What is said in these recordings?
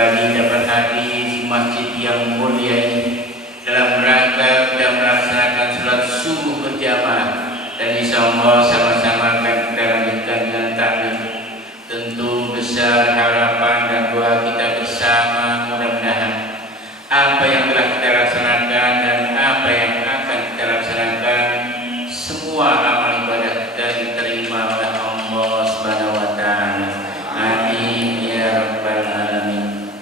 kembali dapat hadir di masjid yang mulia ini dalam rangka kita melaksanakan sholat subuh berjamaah, dan insya Allah sama-sama akan kita lanjutkan dengan takbir. Tentu besar harapan dan doa kita bersama, mudah-mudahan apa yang telah kita laksanakan dan apa yang akan kita laksanakan, semua amal ibadah kita diterima oleh Allah Subhanahu wa Ta'ala. Amin ya rabbal alamin.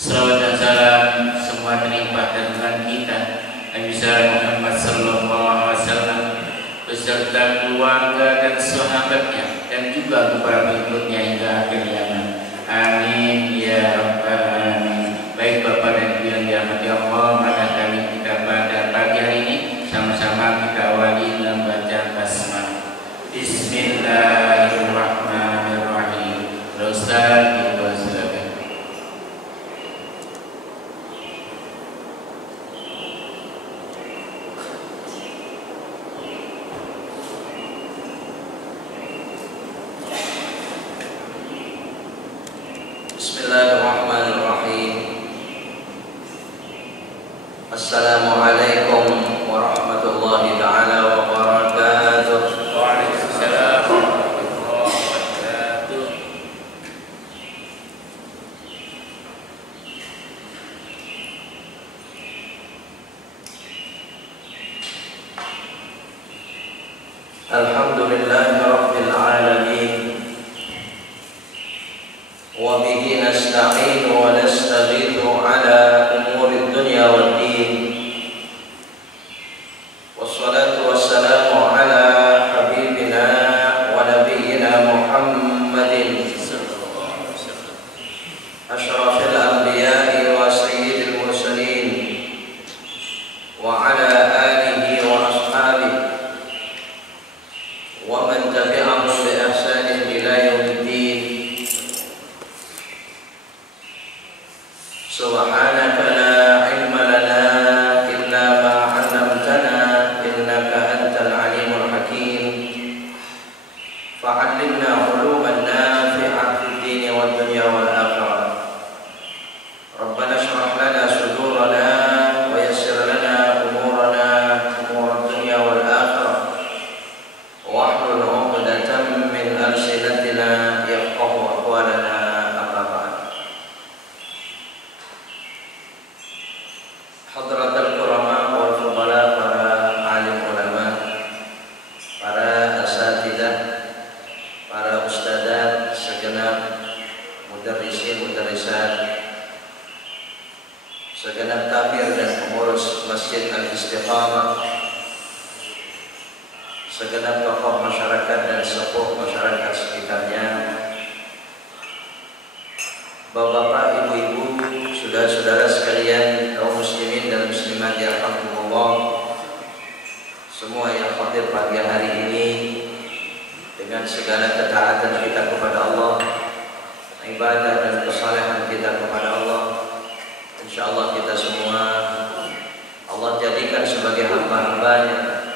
Salawat dan salam semua terlimpah dan Tuhan kita Nabi Muhammad sallallahu alaihi wasallam beserta keluarga dan sahabatnya dan juga kepada pengikutnya hingga akhir zaman. Amin ya rabbal alamin. Baik Bapak dan Ibu yang dirahmati Allah, pada kali kita pada pagi hari ini sama-sama kita awali dengan baca basmalah. Bismillahirrahmanirrahim. Ustaz silakan. Bismillahirrahmanirrahim. Assalamualaikum warahmatullahi ta'ala wabarakatuh. Waalaikumsalam warahmatullahi wabarakatuh. Alhamdulillahi rabbil alamin. Wa bihi nasta'inu wa nastaghithu ala umuri dunya wad din. Wassalatu wassalamu ala habibina wa nabiyyina Muhammadin asyrafil anbiya'i wa sayyidil mursalin wa ala alihi wa ashabihi wa man tabi'ahum bi ihsanin ila yaumiddin. Subhanaka la ilma lana illa ma 'allamtana innaka antal alimul hakim. Fa'allimna 'uluman nafi'ah fid din wad dunya wal akhirah. Rabbana shrah lana sudurana wa yassir lana umurana umurad dunya wal akhirah. Wahlul 'uqdatam min alsinatina yafqahu aqwalana. Hadratul Qurama wal Fudala, para alim ulama, para asatidzah, para ustadzat, segenap mudarrisin mudarrisat, segenap tabir dan pengurus Masjid Al-Istiqamah, segenap tokoh masyarakat dan sepuh masyarakat sekitarnya, bapak-bapak, ibu-ibu, saudara-saudara sekalian, kaum muslimin dan muslimat yang rahmatullah, semua yang hadir pagi hari ini dengan segala ketaatan kita kepada Allah, ibadah dan kesalehan kita kepada Allah, insyaallah kita semua Allah jadikan sebagai hamba-hambanya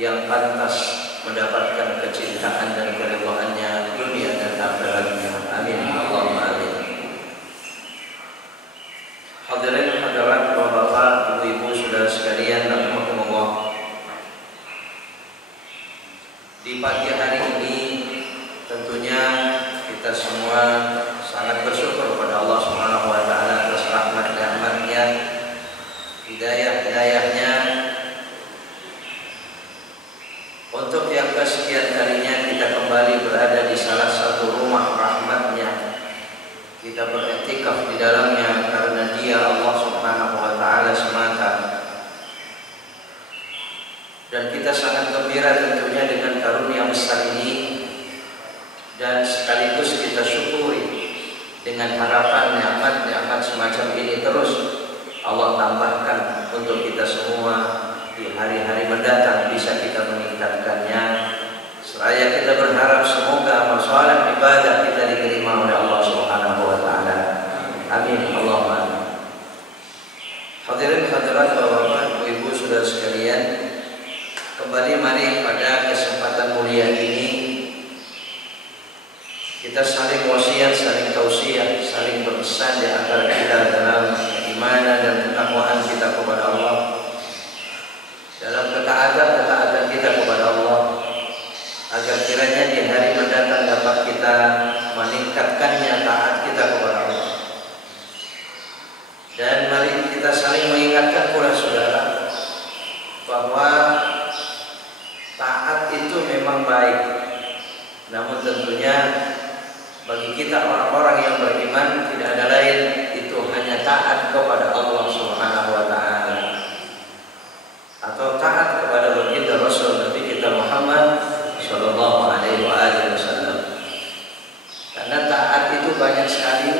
yang pantas mendapatkan kecintaan dan keridhaannya dunia dan akhiratnya. Amin. Allahumma amin. Hadirin hadirat, bapak-bapak, ibu-ibu, saudara sekalian, rahimakumullah. Di pagi hari ini tentunya kita semua sangat bersyukur kepada Allah Subhanahu wa taala atas rahmat dan rahmat-Nya, hidayah-hidayahnya. Untuk yang kesekian kalinya kita kembali berada di salah satu rumah rahmat-Nya. Kita beriktikaf di dalamnya karena Dia Allah Subhanahu wa taala semata. Dan kita sangat gembira tentunya dengan karunia besar ini, dan sekaligus kita syukuri dengan harapan nikmat-nikmat semacam ini terus Allah tambahkan untuk kita semua di hari-hari mendatang, bisa kita meningkatkannya. Seraya kita berharap semoga amal saleh ibadah kita diterima oleh Allah Subhanahu wa taala. Amin. Allahumma amin. Hadirin hadirat, bapak-bapak, ibu-ibu, saudara sekalian, kembali mari pada kesempatan mulia ini kita saling wasiat, saling tausiah, saling berpesan di antara kita dalam keimanan dan ketakwaan kita kepada Allah, dalam ketaatan kita kepada Allah, agar kiranya di hari mendatang dapat kita meningkatkannya taat kita kepada Allah. Dan mari kita saling mengingatkan pula saudara bahwa taat itu memang baik, namun tentunya bagi kita orang-orang yang beriman tidak ada lain, itu hanya taat kepada Allah Subhanahu wa taala atau taat kepada baginda Rasul Nabi kita Muhammad sallallahu alaihi wasallam. Karena taat itu banyak sekali.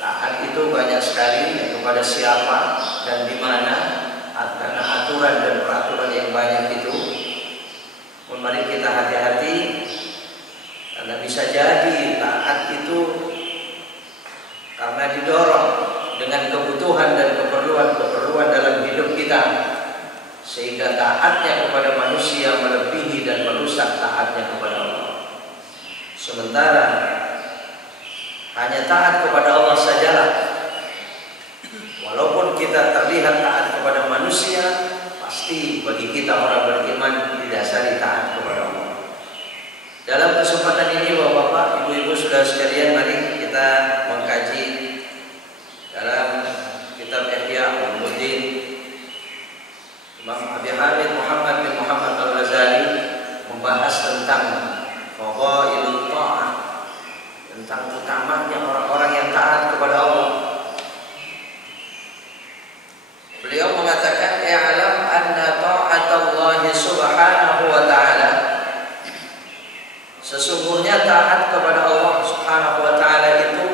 Taat itu banyak sekali kepada siapa dan di mana, karena aturan dan peraturan yang banyak itu. Mari kita hati-hati, karena bisa jadi taat itu karena didorong dengan kebutuhan dan keperluan dalam hidup kita, sehingga taatnya kepada manusia melebihi dan merusak taatnya kepada Allah. Sementara hanya taat kepada Allah sajalah, walaupun kita terlihat taat kepada manusia, pasti bagi kita orang beriman didasari taat kepada Allah. Dalam kesempatan ini Bapak-bapak, Ibu-ibu, saudara sekalian, mari kita mengkaji dalam kitab Ihya Ulumuddin Imam Abi Hamid Muhammad bin Muhammad Al-Ghazali membahas tentang fadhailul ta'ah, tentang utamanya orang-orang yang taat kepada Allah. Beliau mengatakan, "I'lam anna ta'atallahi subhanahu wa ta'ala", sesungguhnya taat kepada Allah Subhanahu wa ta'ala itu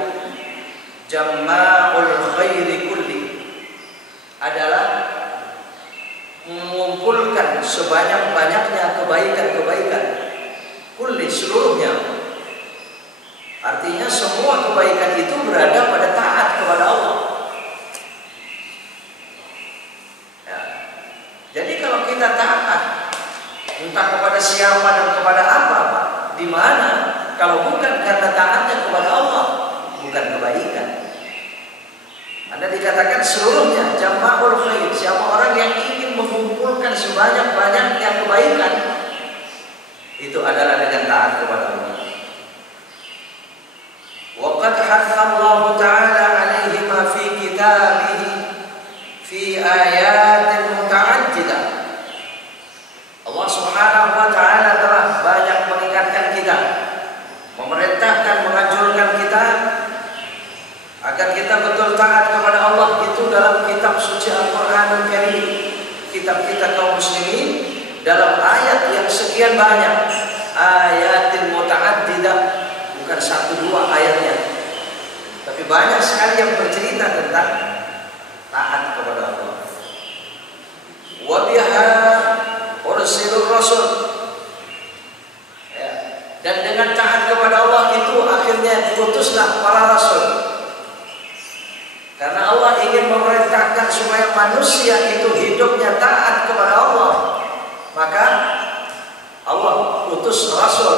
jamma'ul khairi kulli, adalah mengumpulkan sebanyak-banyaknya kebaikan-kebaikan, kulli, seluruhnya. Artinya semua kebaikan itu berada pada taat kepada Allah. Ya. Jadi kalau kita taat entah kepada siapa dan kepada apa, di mana kalau bukan karena taatnya kepada Allah, bukan kebaikan. Anda dikatakan seluruhnya jama'ul khair, siapa orang yang ingin mengumpulkan sebanyak-banyaknya kebaikan, itu adalah dengan taat kepada Allah. Wa qad hathallahu ta'ala 'alaihi ma fi kitabihi fi ayatin muta'addidah. Allah Subhanahu wa ta'ala telah banyak mengingatkan kita, memerintahkan, menganjurkan kita agar kita betul taat kepada Allah itu dalam kitab suci Al-Qur'anul Karim, kitab kita kaum muslimin, dalam ayat yang sekian banyak, ayatin muta'addidah, bukan satu dua ayatnya, tapi banyak sekali yang bercerita tentang taat kepada Allah. Wa biha ursilur rasul, ya. Dan dengan taat kepada Allah itu akhirnya diutuslah para rasul, karena Allah ingin memerintahkan supaya manusia itu hidupnya taat kepada Allah, maka Allah utus rasul.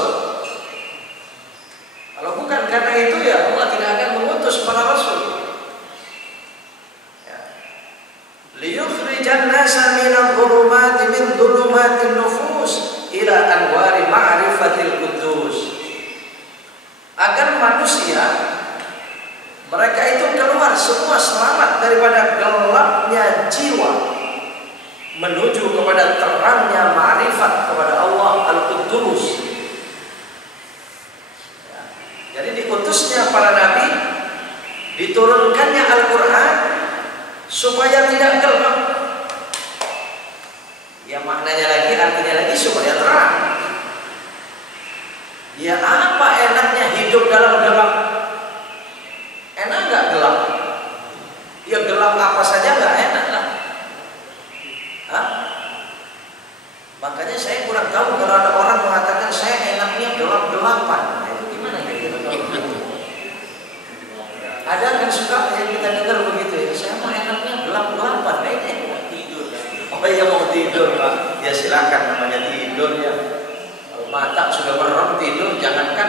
Kalau bukan karena itu, ya Allah tidak akan mengutus para rasul. Liyukhrijan nasa minadh dhulumati min dhulumatin nufus ila anwari ma'rifatil qudus, agar manusia mereka itu keluar semua selamat daripada gelapnya jiwa menuju kepada terangnya ma'rifat kepada Allah Al-Quddus. Jadi diutusnya para nabi, diturunkannya Al-Quran supaya tidak gelap. Ya maknanya lagi, artinya lagi supaya terang. Ya apa enaknya hidup dalam gelap? Enak nggak gelap? Ya gelap apa saja nggak enak lah. Hah? Makanya saya kurang tahu kalau ada orang mengatakan saya enaknya gelap-gelapan. Nah, itu gimana kira-kira? Ada kan suka yang kita dengar begitu ya, saya mah enaknya gelap-gelapan, kayaknya tidur. Oh iya mau tidur Pak, ya silakan, namanya tidur ya. Kalau mata sudah merem tidur, jangankan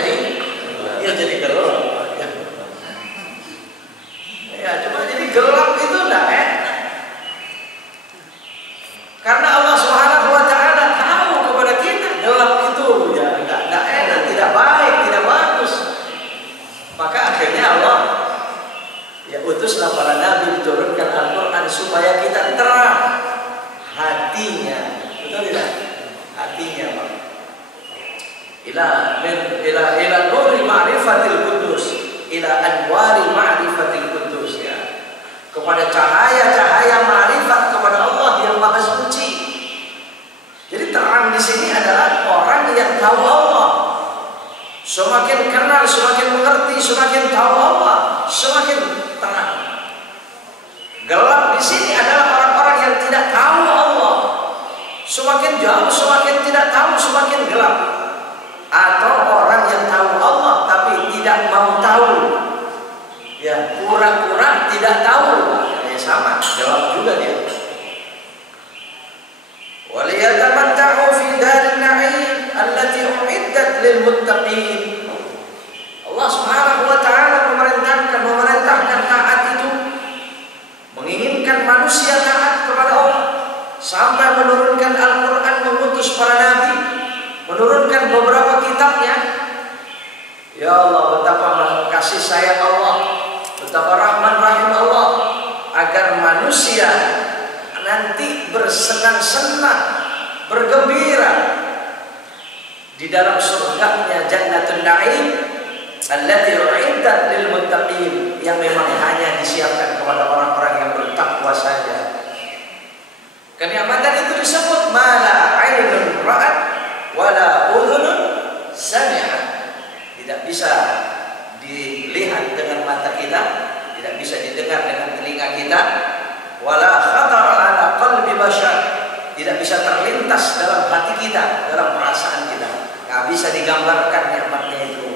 jadi gelap. Ya, cuma jadi gelap itu enggak enak. Karena Allah Subhanahu wa taala tahu kepada kita gelap itu ya enggak enak, tidak baik, tidak bagus. Maka akhirnya Allah ya utuslah para nabi, diturunkan Al-Qur'an supaya kita terang hatinya. Betul tidak? Hatinya, Pak. Ila nuri ma'rifatil qudus, ila anwari ma'rifatil qudus ya. Kepada cahaya-cahaya ma'rifat kepada Allah yang Maha Suci. Jadi terang di sini adalah orang yang tahu Allah. Semakin kenal, semakin mengerti, semakin tahu Allah, semakin terang. Gelap di sini adalah orang-orang yang tidak tahu Allah. Semakin jauh, semakin tidak tahu, semakin gelap. Atau orang yang tahu Allah tapi tidak mau tahu. Ya, pura-pura tidak tahu. Ya sama, gelap juga dia. Waliyatamatta'u fi darin na'im allati u'iddat lil muttaqin. Allah Subhanahu wa taala memerintahkan taat itu, menginginkan manusia taat kepada Allah, sampai menurunkan Al-Qur'an, mengutus para nabi, menurunkan beberapa kitabnya. Ya Allah, betapa kasih sayang Allah, betapa rahman rahim Allah, agar manusia nanti bersenang-senang, bergembira di dalam surganya Jannatul Na'im allati u'iddat lil muttaqin, yang memang hanya disiapkan kepada orang-orang yang bertakwa saja. Kenikmatan itu disebut mala ainun ra'at wala udhunun sami'at. Tidak bisa dilihat dengan mata kita, tidak bisa didengar dengan telinga kita, wala khatara ala qalbi bashar, tidak bisa terlintas dalam hati kita, dalam perasaan kita. Nggak bisa digambarkan nikmatnya itu.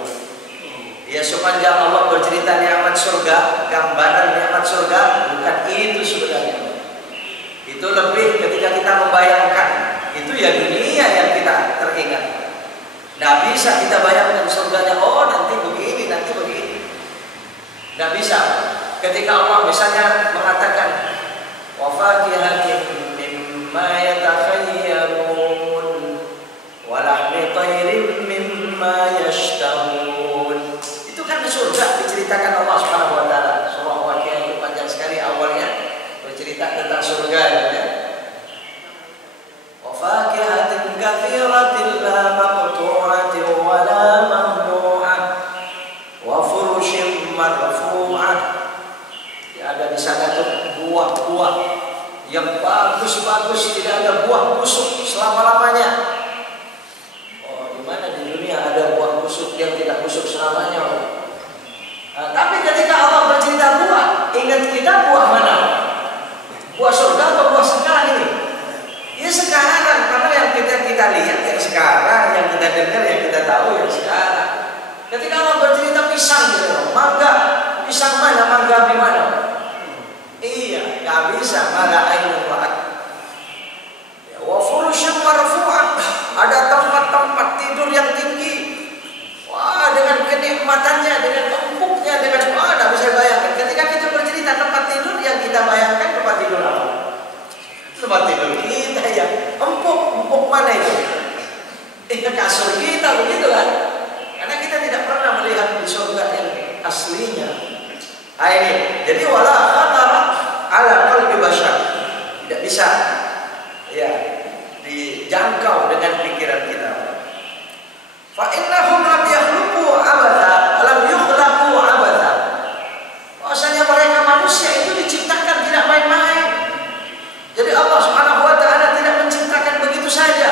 Ya, sepanjang Allah bercerita nikmat surga, gambaran nikmat surga, bukan itu sebenarnya. Itu lebih ketika kita membayangkan, itu ya dunia yang kita teringat. Nggak bisa kita bayangkan surganya, oh nanti begini, nanti begini. Nggak bisa. Ketika Allah misalnya mengatakan wa fakihatin mimma yatakhayyarun wa lahmi tayrin mimma yashtahun. Itu kan di surga diceritakan Allah Subhanahu wa taala. Surah Waqiah itu panjang sekali awalnya, bercerita tentang surga ya. Wa fakihatin katsiratin la maqtu'atin wa la mamnu'ah wa furushin marfu'ah. Ya, ada di sana tuh buah-buah yang bagus-bagus, tidak ada buah busuk selama-lamanya. Oh, di mana di dunia ada buah busuk yang tidak busuk selamanya? Nah, tapi ketika Allah bercerita buah, ingat kita buah mana? Buah surga atau buah sekarang ini? Ya sekarang, karena yang kita lihat yang sekarang, yang kita dengar, yang kita tahu yang sekarang. Ketika Allah bercerita pisang gitu, mangga, pisang mana, mangga di mana? Iya, nggak bisa, mangga ainul ra'at. Ya, wa furusyun marfu'ah, ada tempat-tempat tidur yang tinggi. Wah, dengan kenikmatannya, dengan empuknya, dengan nggak bisa bayangkan. Ketika kita bercerita tempat tidur, yang kita bayangkan tempat tidur apa? Tempat tidur kita ya, empuk mana itu? Kasur kita begitu kan? Karena kita tidak pernah melihat di surga yang aslinya. Ini, jadi wala khatara ala qalbi bashar, tidak bisa ya dijangkau dengan pikiran kita. Fa innahum lam yakhluqu abada, lam yukhlaqu abada. Bahwasanya mereka manusia itu diciptakan tidak main-main. Jadi Allah Subhanahu wa taala tidak menciptakan begitu saja.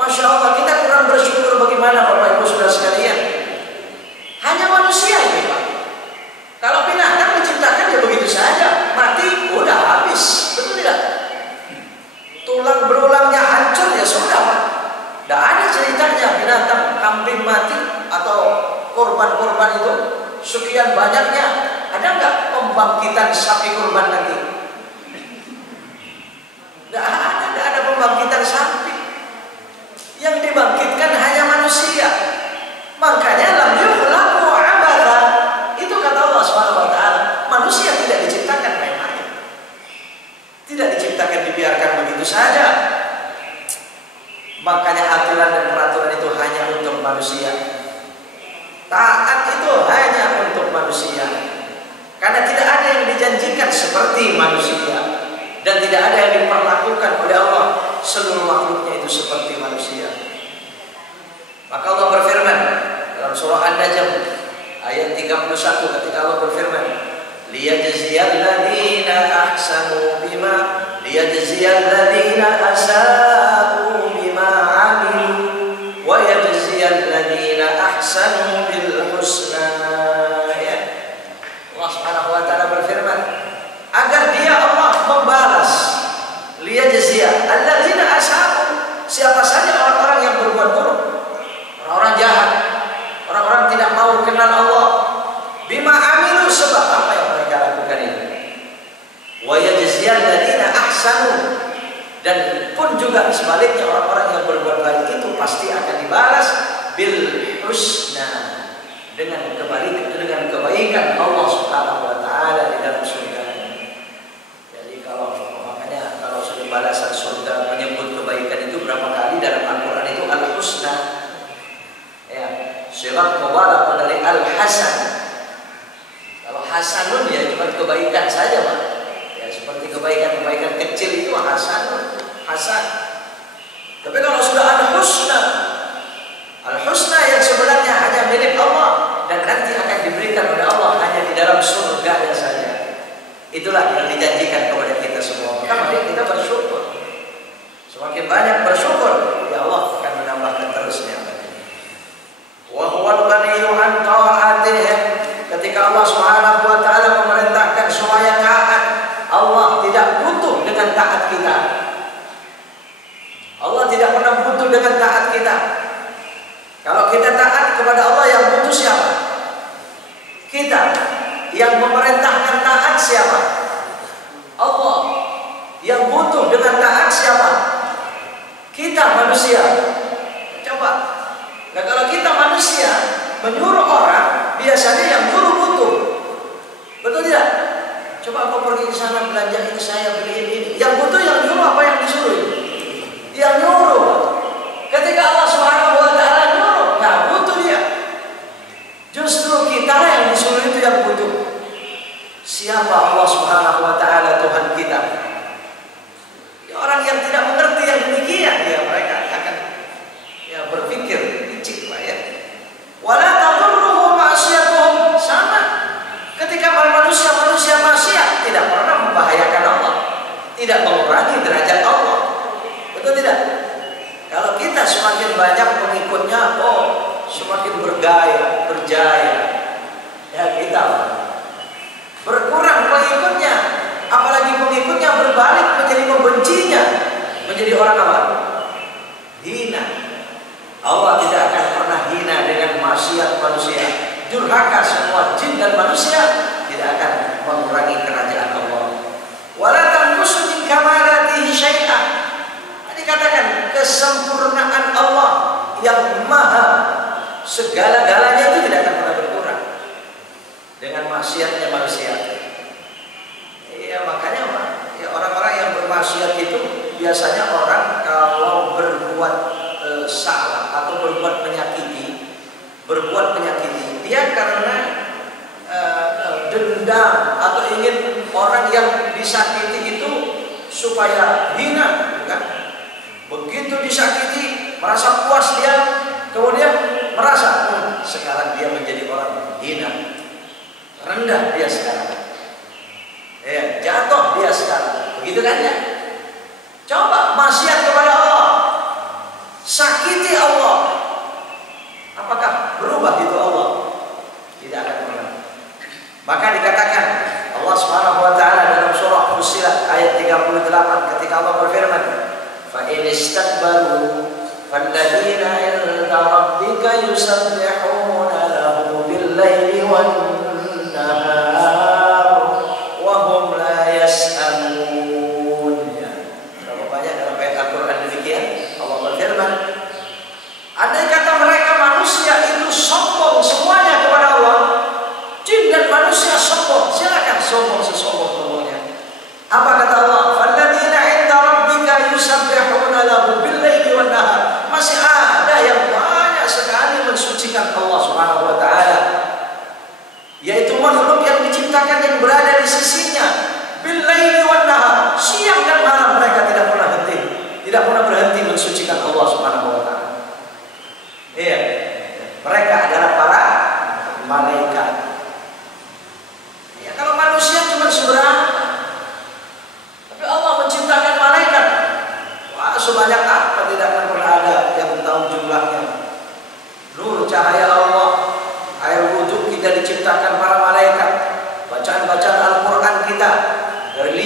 Masya Allah, kita kurang bersyukur bagaimana Bapak Ibu Saudara sekalian. Hanya manusia ini Pak. Kalau binatang diciptakan ya begitu saja, mati udah habis, betul tidak? Tulang berulangnya hancur ya sudah Pak. Tidak ada ceritanya binatang kambing mati atau korban-korban itu sekian banyaknya. Ada nggak pembangkitan sapi korban nanti? Tidak ada pembangkitan sapi. Yang dibangkitkan hanya manusia. Makanya aturan dan peraturan itu hanya untuk manusia. Taat itu hanya untuk manusia. Karena tidak ada yang dijanjikan seperti manusia, dan tidak ada yang diperlakukan oleh Allah seluruh makhluknya itu seperti manusia. Maka Allah berfirman dalam surah An-Najm ayat 31 ketika Allah berfirman, liyajziyal ladzina ahsanu bima liyajziyal ladzina asa'u bima 'amilu wa yajziyal ladzina ahsanu bil husna. Allah Subhanahu wa taala berfirman agar dia Allah membalas liyajziyal ladzina asa'u, siapa saja orang-orang yang berbuat buruk, orang-orang jahat, orang-orang tidak mau kenal Allah, bima amilu, sebab apa yang mereka lakukan itu. Wa yajziyal ladzina ahsanu, dan pun juga sebaliknya orang-orang yang berbuat baik itu pasti akan dibalas bil husna, dengan kebaikan Allah Subhanahu wa taala di dalam surga. Jadi makanya kalau sudah balasan surga menyebut kebaikan itu berapa kali dalam Al-Qur'an itu al-husna. Ya, sirat mubarak dari al-hasan. Kalau hasanun ya cuma kebaikan saja, Pak. Ya, seperti kebaikan-kebaikan kecil itu hasanun, hasan. Tapi kalau sudah al-husna yang sebenarnya hanya milik Allah dan nanti akan diberikan oleh Allah hanya di dalam surga saja. Itulah yang dijanjikan kepada kita semua. Maka mari kita bersyukur. Semakin banyak bersyukur, ya Allah akan menambahkan terus nikmat. Wa huwal ghaniyyu an ta'atih. Ketika Allah Subhanahu wa taala memerintahkan supaya taat, Allah tidak butuh dengan taat kita. Allah tidak pernah butuh dengan taat kita. Kalau kita taat kepada Allah, yang butuh siapa? Kita. Yang memerintahkan taat siapa? Allah. Yang butuh dengan taat siapa? Kita manusia. Coba. Nah, kalau kita manusia menyuruh orang, biasanya yang nyuruh butuh. Betul tidak? Coba kau pergi ke sana belanja ini, saya beli ini. Yang butuh yang nyuruh apa yang disuruh? Yang nyuruh. Ketika Allah Subhanahu wa taala nyuruh, nggak butuh dia. Justru kita yang disuruh itu yang butuh. Siapa Allah Subhanahu wa taala Tuhan kita? Ya, orang yang tidak mengerti yang demikian, ya mereka akan berpikir licik, Pak, ya. Wala tadurruhum ma'siyatuhum, sama. Ketika manusia maksiat tidak pernah membahayakan Allah, tidak mengurangi derajat Allah. Betul tidak? Kalau kita semakin banyak pengikutnya, semakin berjaya. Ya, kita berkurang pengikutnya, apalagi pengikutnya berbalik menjadi membencinya, menjadi orang apa? Hina. Allah tidak akan pernah hina dengan maksiat manusia. Durhaka semua jin dan manusia tidak akan mengurangi kerajaan Allah. Wala tanqusu min kamalatihi syai'an. Dikatakan kesempurnaan Allah yang maha segala-galanya itu tidak akan pernah berkurang dengan maksiatnya manusia. Iya, makanya ya, orang-orang yang bermaksiat itu biasanya orang kalau berbuat salah atau berbuat menyakiti, dia karena dendam atau ingin orang yang disakiti itu supaya hina, kan? Begitu disakiti merasa puas dia, kemudian merasa sekarang dia menjadi orang hina, rendah dia sekarang, jatuh dia sekarang, begitu kan ya? Coba maksiat kepada Allah, sakiti Allah, apakah berubah itu Allah? Tidak akan pernah. Maka dikatakan Allah Subhanahu wa taala dalam surah Fussilat ayat 38 ketika Allah berfirman, fa in istakbaru falladzina 'inda rabbika yusabbihuna lahu bil-laili wan-nahar wa hum la yas'amun. Berapa banyak dalam ayat Al-Qur'an demikian Allah berfirman, andai kata mereka manusia itu sombong semuanya kepada Allah, jin dan manusia sombong, silakan sombong sesombong-sombongnya. Apa kata Allah? Falladzina 'inda rabbika yusabbihuna lahu bil-laili wan-nahar.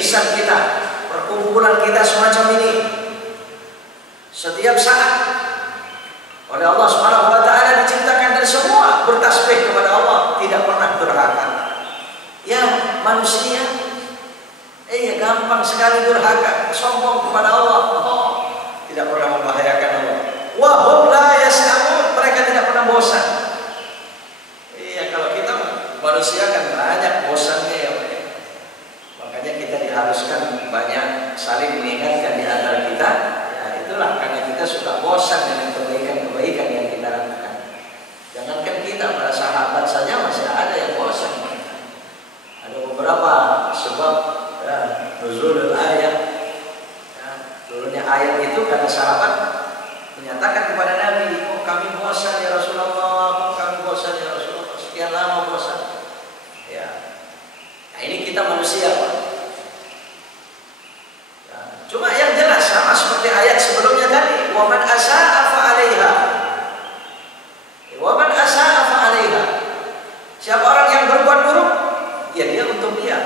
majlisan kita, perkumpulan kita semacam ini, setiap saat oleh Allah Subhanahu wa taala diciptakan dan semua bertasbih kepada Allah, tidak pernah durhaka. Ya, manusia gampang sekali durhaka, sombong kepada Allah. Tidak pernah membahayakan Allah. Wa hum la yas'amun, mereka tidak pernah bosan. Kalau kita manusia kan banyak bosannya ya. Makanya kita diharuskan banyak saling mengingatkan di antara kita. Ya itulah, karena kita suka bosan dengan kebaikan-kebaikan yang kita lakukan. Jangankan kita, para sahabat saja masih ada yang bosan. Ada beberapa sebab nuzulul ayat. Turunnya ayat itu karena sahabat menyatakan kepada Nabi, "Oh, kami bosan ya Rasulullah, kami bosan ya Rasulullah, sekian lama bosan." Ya. Nah, ini kita manusia, Pak. Ya. Cuma yang jelas sama seperti ayat sebelumnya tadi, "Wa man asa'a fa 'alaiha." Wa man asa'a fa 'alaiha. Siapa orang yang berbuat buruk, ya dia untuk dia.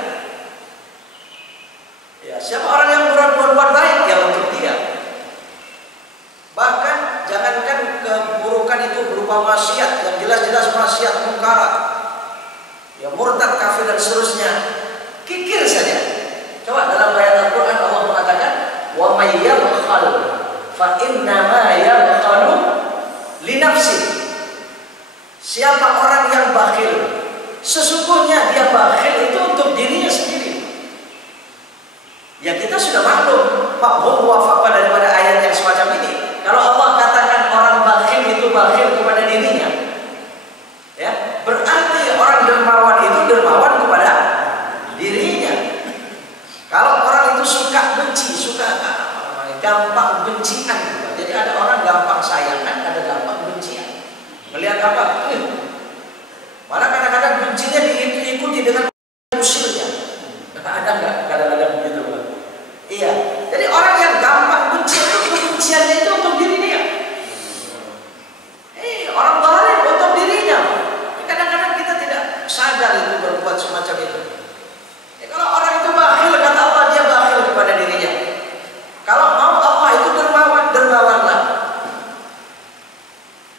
Ya, siapa orang yang berbuat baik, ya untuk dia. Bahkan jangankan keburukan itu berupa maksiat yang jelas-jelas maksiat mungkarat, ya murtad, kafir dan seterusnya, kikir saja. Coba dalam ayat Al-Quran Allah mengatakan, wa may yabkhal fa innama yabkhalu li nafsi. Siapa orang yang bakhil, sesungguhnya dia bakhil itu untuk dirinya sendiri. Ya kita sudah maklum muafaqah daripada ayat yang semacam ini. Kalau Allah katakan orang bakhil itu bakhil kepada dirinya, ya berarti orang dermawan itu dermawan kepada dirinya. Kalau orang itu suka benci, gampang bencian, jadi ada orang gampang sayangan, ada gampang bencian. Melihat apa? Malah kadang-kadang bencinya diikuti dengan usirnya. Ada nggak kadang-kadang begitu, Pak? Iya. Jadi orang yang gampang benci itu kebenciannya itu untuk diri dia. Orang zalim untuk dirinya. Kadang-kadang kita tidak sadar itu berbuat semacam itu. Kalau orang itu bakhil, kata Allah, dia bakhil kepada dirinya. Kalau mau Allah itu dermawanlah.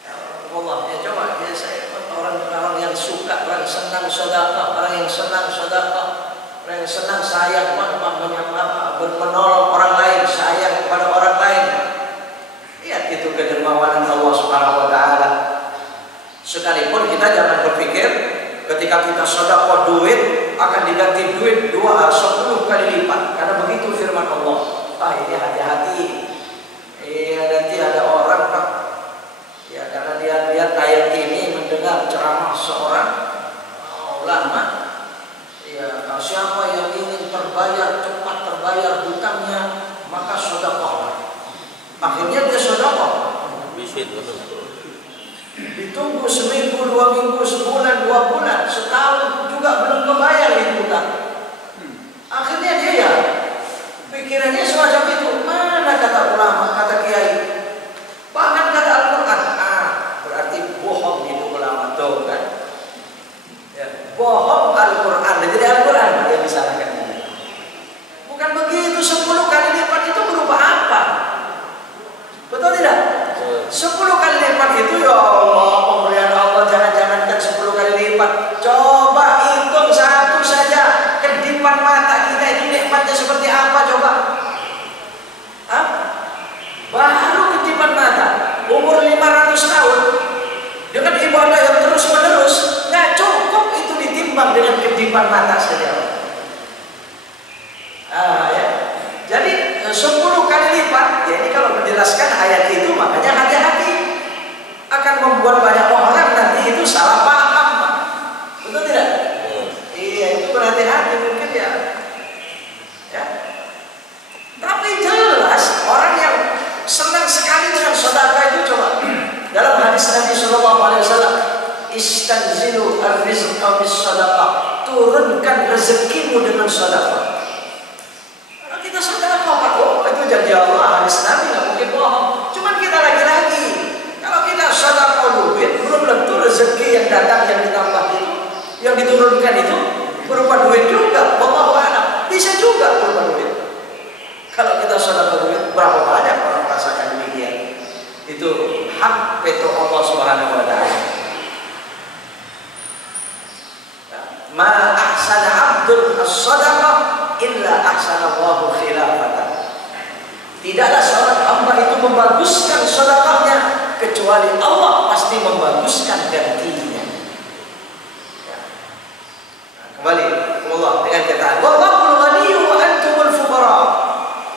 Ya Allah, ya coba ya saya orang yang suka, orang senang sedekah, orang yang senang sedekah, orang yang senang sayang, menolong orang lain, sayang kepada orang lain. Lihat itu kedermawanan Allah Subhanahu wa taala. Sekalipun kita jangan berpikir ketika kita sedekah duit akan diganti duit 10 kali lipat, karena begitu firman Allah. Ini hati-hati. Nanti ada orang, Pak, ya karena dia lihat ayat ini, mendengar ceramah seorang ulama, ya siapa yang ingin cepat terbayar hutangnya, maka sedekahlah. Akhirnya dia sedekah. Ditunggu seminggu, 2 minggu, sebulan, 2 bulan, setahun juga belum kebayar itu hutang. Akhirnya dia pikirannya semacam itu. Mana kata ulama, kata kiai, bahkan kata Al-Quran. Berarti bohong itu ulama, tuh kan? Ya, bohong Al-Quran. Jadi Al-Quran dia misalkan. Bukan begitu. 10 kali lipat itu berupa apa? Betul tidak? 10 kali lipat itu, ya Allah, pemberian Allah jangan-jangankan 10 kali lipat. Coba hitung satu saja, kedipan mata kita itu nikmatnya seperti apa coba? Baru kedipan mata, umur 500 tahun dengan ibadah yang terus menerus, nggak cukup itu ditimbang dengan kedipan mata saja. Ya. Jadi 10 kali lipat. Ya ini kalau menjelaskan ayat itu, makanya hati-hati, akan membuat banyak orang nanti itu salah paham, Pak. Betul tidak? Iya, itu berhati-hati mungkin ya. Tapi jelas orang yang senang sekali dengan sedekah itu, coba dalam hadis Nabi Shallallahu Alaihi Wasallam, istanzilu ar-rizqa bis-sadaqah, turunkan rezekimu dengan sedekah. Kita sedekah, Pak. Oh, itu janji Allah, hadis Nabi, nggak mungkin bohong. Cuman kita lagi-lagi, kalau kita sedekah duit, belum tentu rezeki yang datang, yang ditambah itu, yang diturunkan itu berupa duit juga. Wallahu a'lam. Bisa juga berupa hak veto Allah Subhanahu wa taala. Ma ahsana 'abdun as-shadaqah illa ahsanallahu khilafata. Tidaklah seorang hamba itu membaguskan sedekahnya kecuali Allah pasti membaguskan gantinya. Ya. Nah, kembali Allah dengan kata Wallahul ghaniyyu wa antumul fuqara.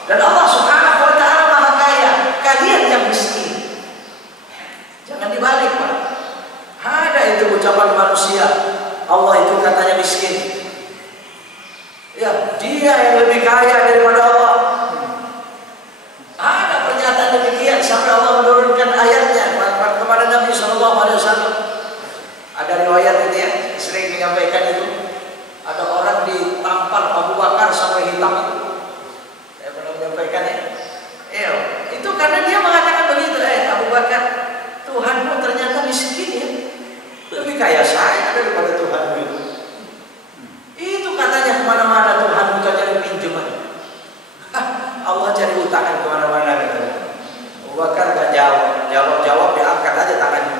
Dan Allah Subhanahu wa taala Maha Kaya, kalian yang miskin. Jangan dibalik, Pak. Ada itu ucapan manusia, Allah itu katanya miskin. Ya, dia yang lebih kaya daripada Allah. Ada pernyataan demikian sampai Allah menurunkan ayatnya kepada Nabi SAW. Ada riwayat itu ya, sering menyampaikan itu. Ada orang ditampar Abu Bakar sampai hitam itu. Saya pernah menyampaikan ya. Itu karena dia mengatakan begitu, Abu Bakar, Tuhanmu ternyata miskin ya. Lebih kaya saya daripada Tuhanmu itu. Itu katanya kemana-mana Tuhan bukan cari pinjaman. Allah cari utangan kemana-mana katanya. Abu Bakar gak jawab diangkat aja tangannya.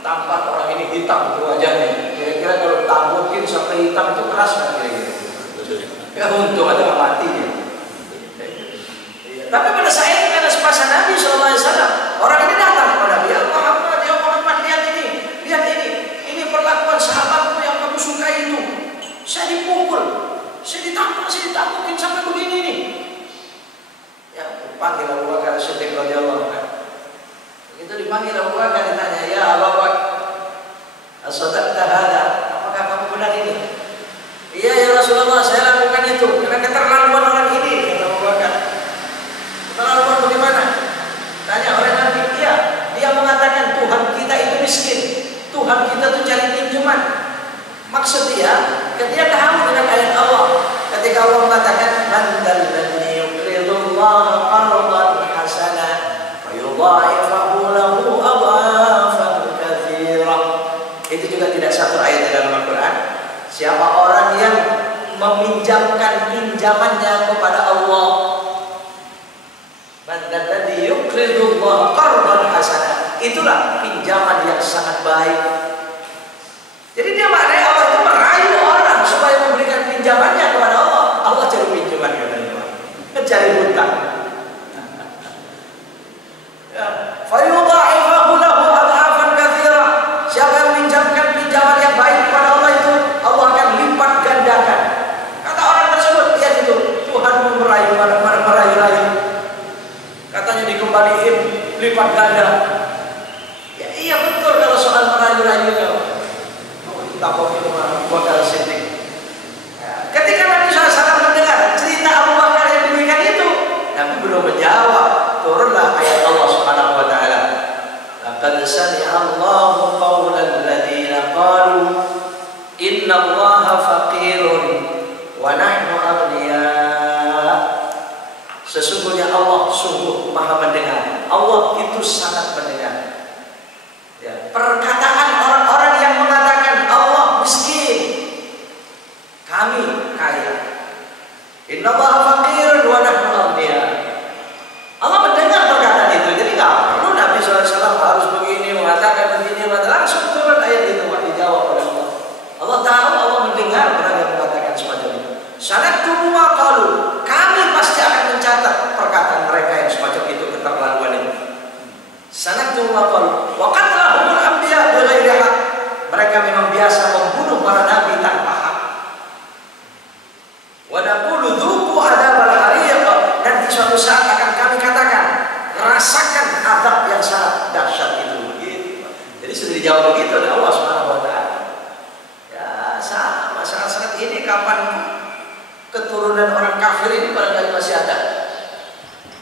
Tampak orang ini hitam itu wajahnya. Kira-kira kalau tambukin sampai hitam itu keras kan kira-kira. Ya untung aja gak mati dia. Tapi pada saat itu karena sepasang Nabi SAW, orang ini datang kepada Nabi, ya Muhammad, lihat ini. Ini perlakuan sahabatmu yang kamu sukai itu. Saya dipukul, saya ditampar, saya ditampukin sampai begini nih. Ya, panggil Abu Bakar Siddiq radhiyallahu anhu. Begitu dipanggil Abu Bakar ditanya, ya Abu Bakar, as-sadaqta hadza? Apakah kamu benar ini? Iya ya Rasulullah, saya lakukan itu karena keterlaluan orang ini, kata Abu Bakar. Keterlaluan bagaimana? Tanya oleh Nabi, iya, dia mengatakan Tuhan kita itu miskin, Tuhan kita itu cari pinjaman. Maksud dia, ketika tahu dengan ayat Allah, ketika Allah mengatakan man dzalladzi yuqridullaha qardan hasana wa yudha'ifahu lahu adhafan katsira. Itu juga tidak satu ayat dalam Al-Qur'an. Siapa orang yang meminjamkan pinjamannya kepada Allah, man dzalladzi yuqridullaha qardan hasana, itulah pinjaman yang sangat baik. Jadi dia maknanya Allah itu merayu orang supaya memberikan pinjamannya kepada Allah. Allah cari pinjaman katanya, mencari hutang. Fayudha'ifahu lahu adhafan katsira. Siapa yang minjamkan pinjaman yang baik kepada Allah itu, Allah akan lipat gandakan. Kata orang tersebut, lihat itu, Tuhan merayu-rayu. Katanya dikembaliin lipat ganda. Ya iya betul kalau soal merayu-rayunya. Abu Bakar Siddiq. Ketika Nabi SAW mendengar cerita Abu Bakar yang demikian itu, Nabi belum menjawab. Turunlah ayat Allah Subhanahu wa taala. Laqad sami'a Allahu qawlan alladziina qalu innallaha faqirun wa nahnu aghniya. Sesungguhnya Allah sungguh Maha mendengar. Allah itu sangat mendengar. Ya, perkataan orang-orang yang mengatakan Allah miskin, kami kaya. Innallaha faqirun wa nahnu aghniya. Allah mendengar perkataan itu. Jadi nggak perlu Nabi SAW harus begini mengatakan begini, langsung turun ayat itu dijawab oleh Allah. Allah tahu, Allah mendengar mereka mengatakan semacam itu. Sanaktubu ma qalu, kami pasti akan mencatat perkataan mereka yang semacam itu, keterlaluan itu. Sanaktubu ma qalu wa qatlahumul anbiya bighairi haqq. Mereka memang biasa membunuh para nabi tanpa hak. Wa naqulu dzuqu adzabal hariq, dan di suatu saat akan kami katakan rasakan azab yang sangat dahsyat itu. Begitu. Jadi sudah dijawab begitu oleh Allah Subhanahu wa taala. Ya, saat ini kapan keturunan orang kafir ini barangkali masih ada?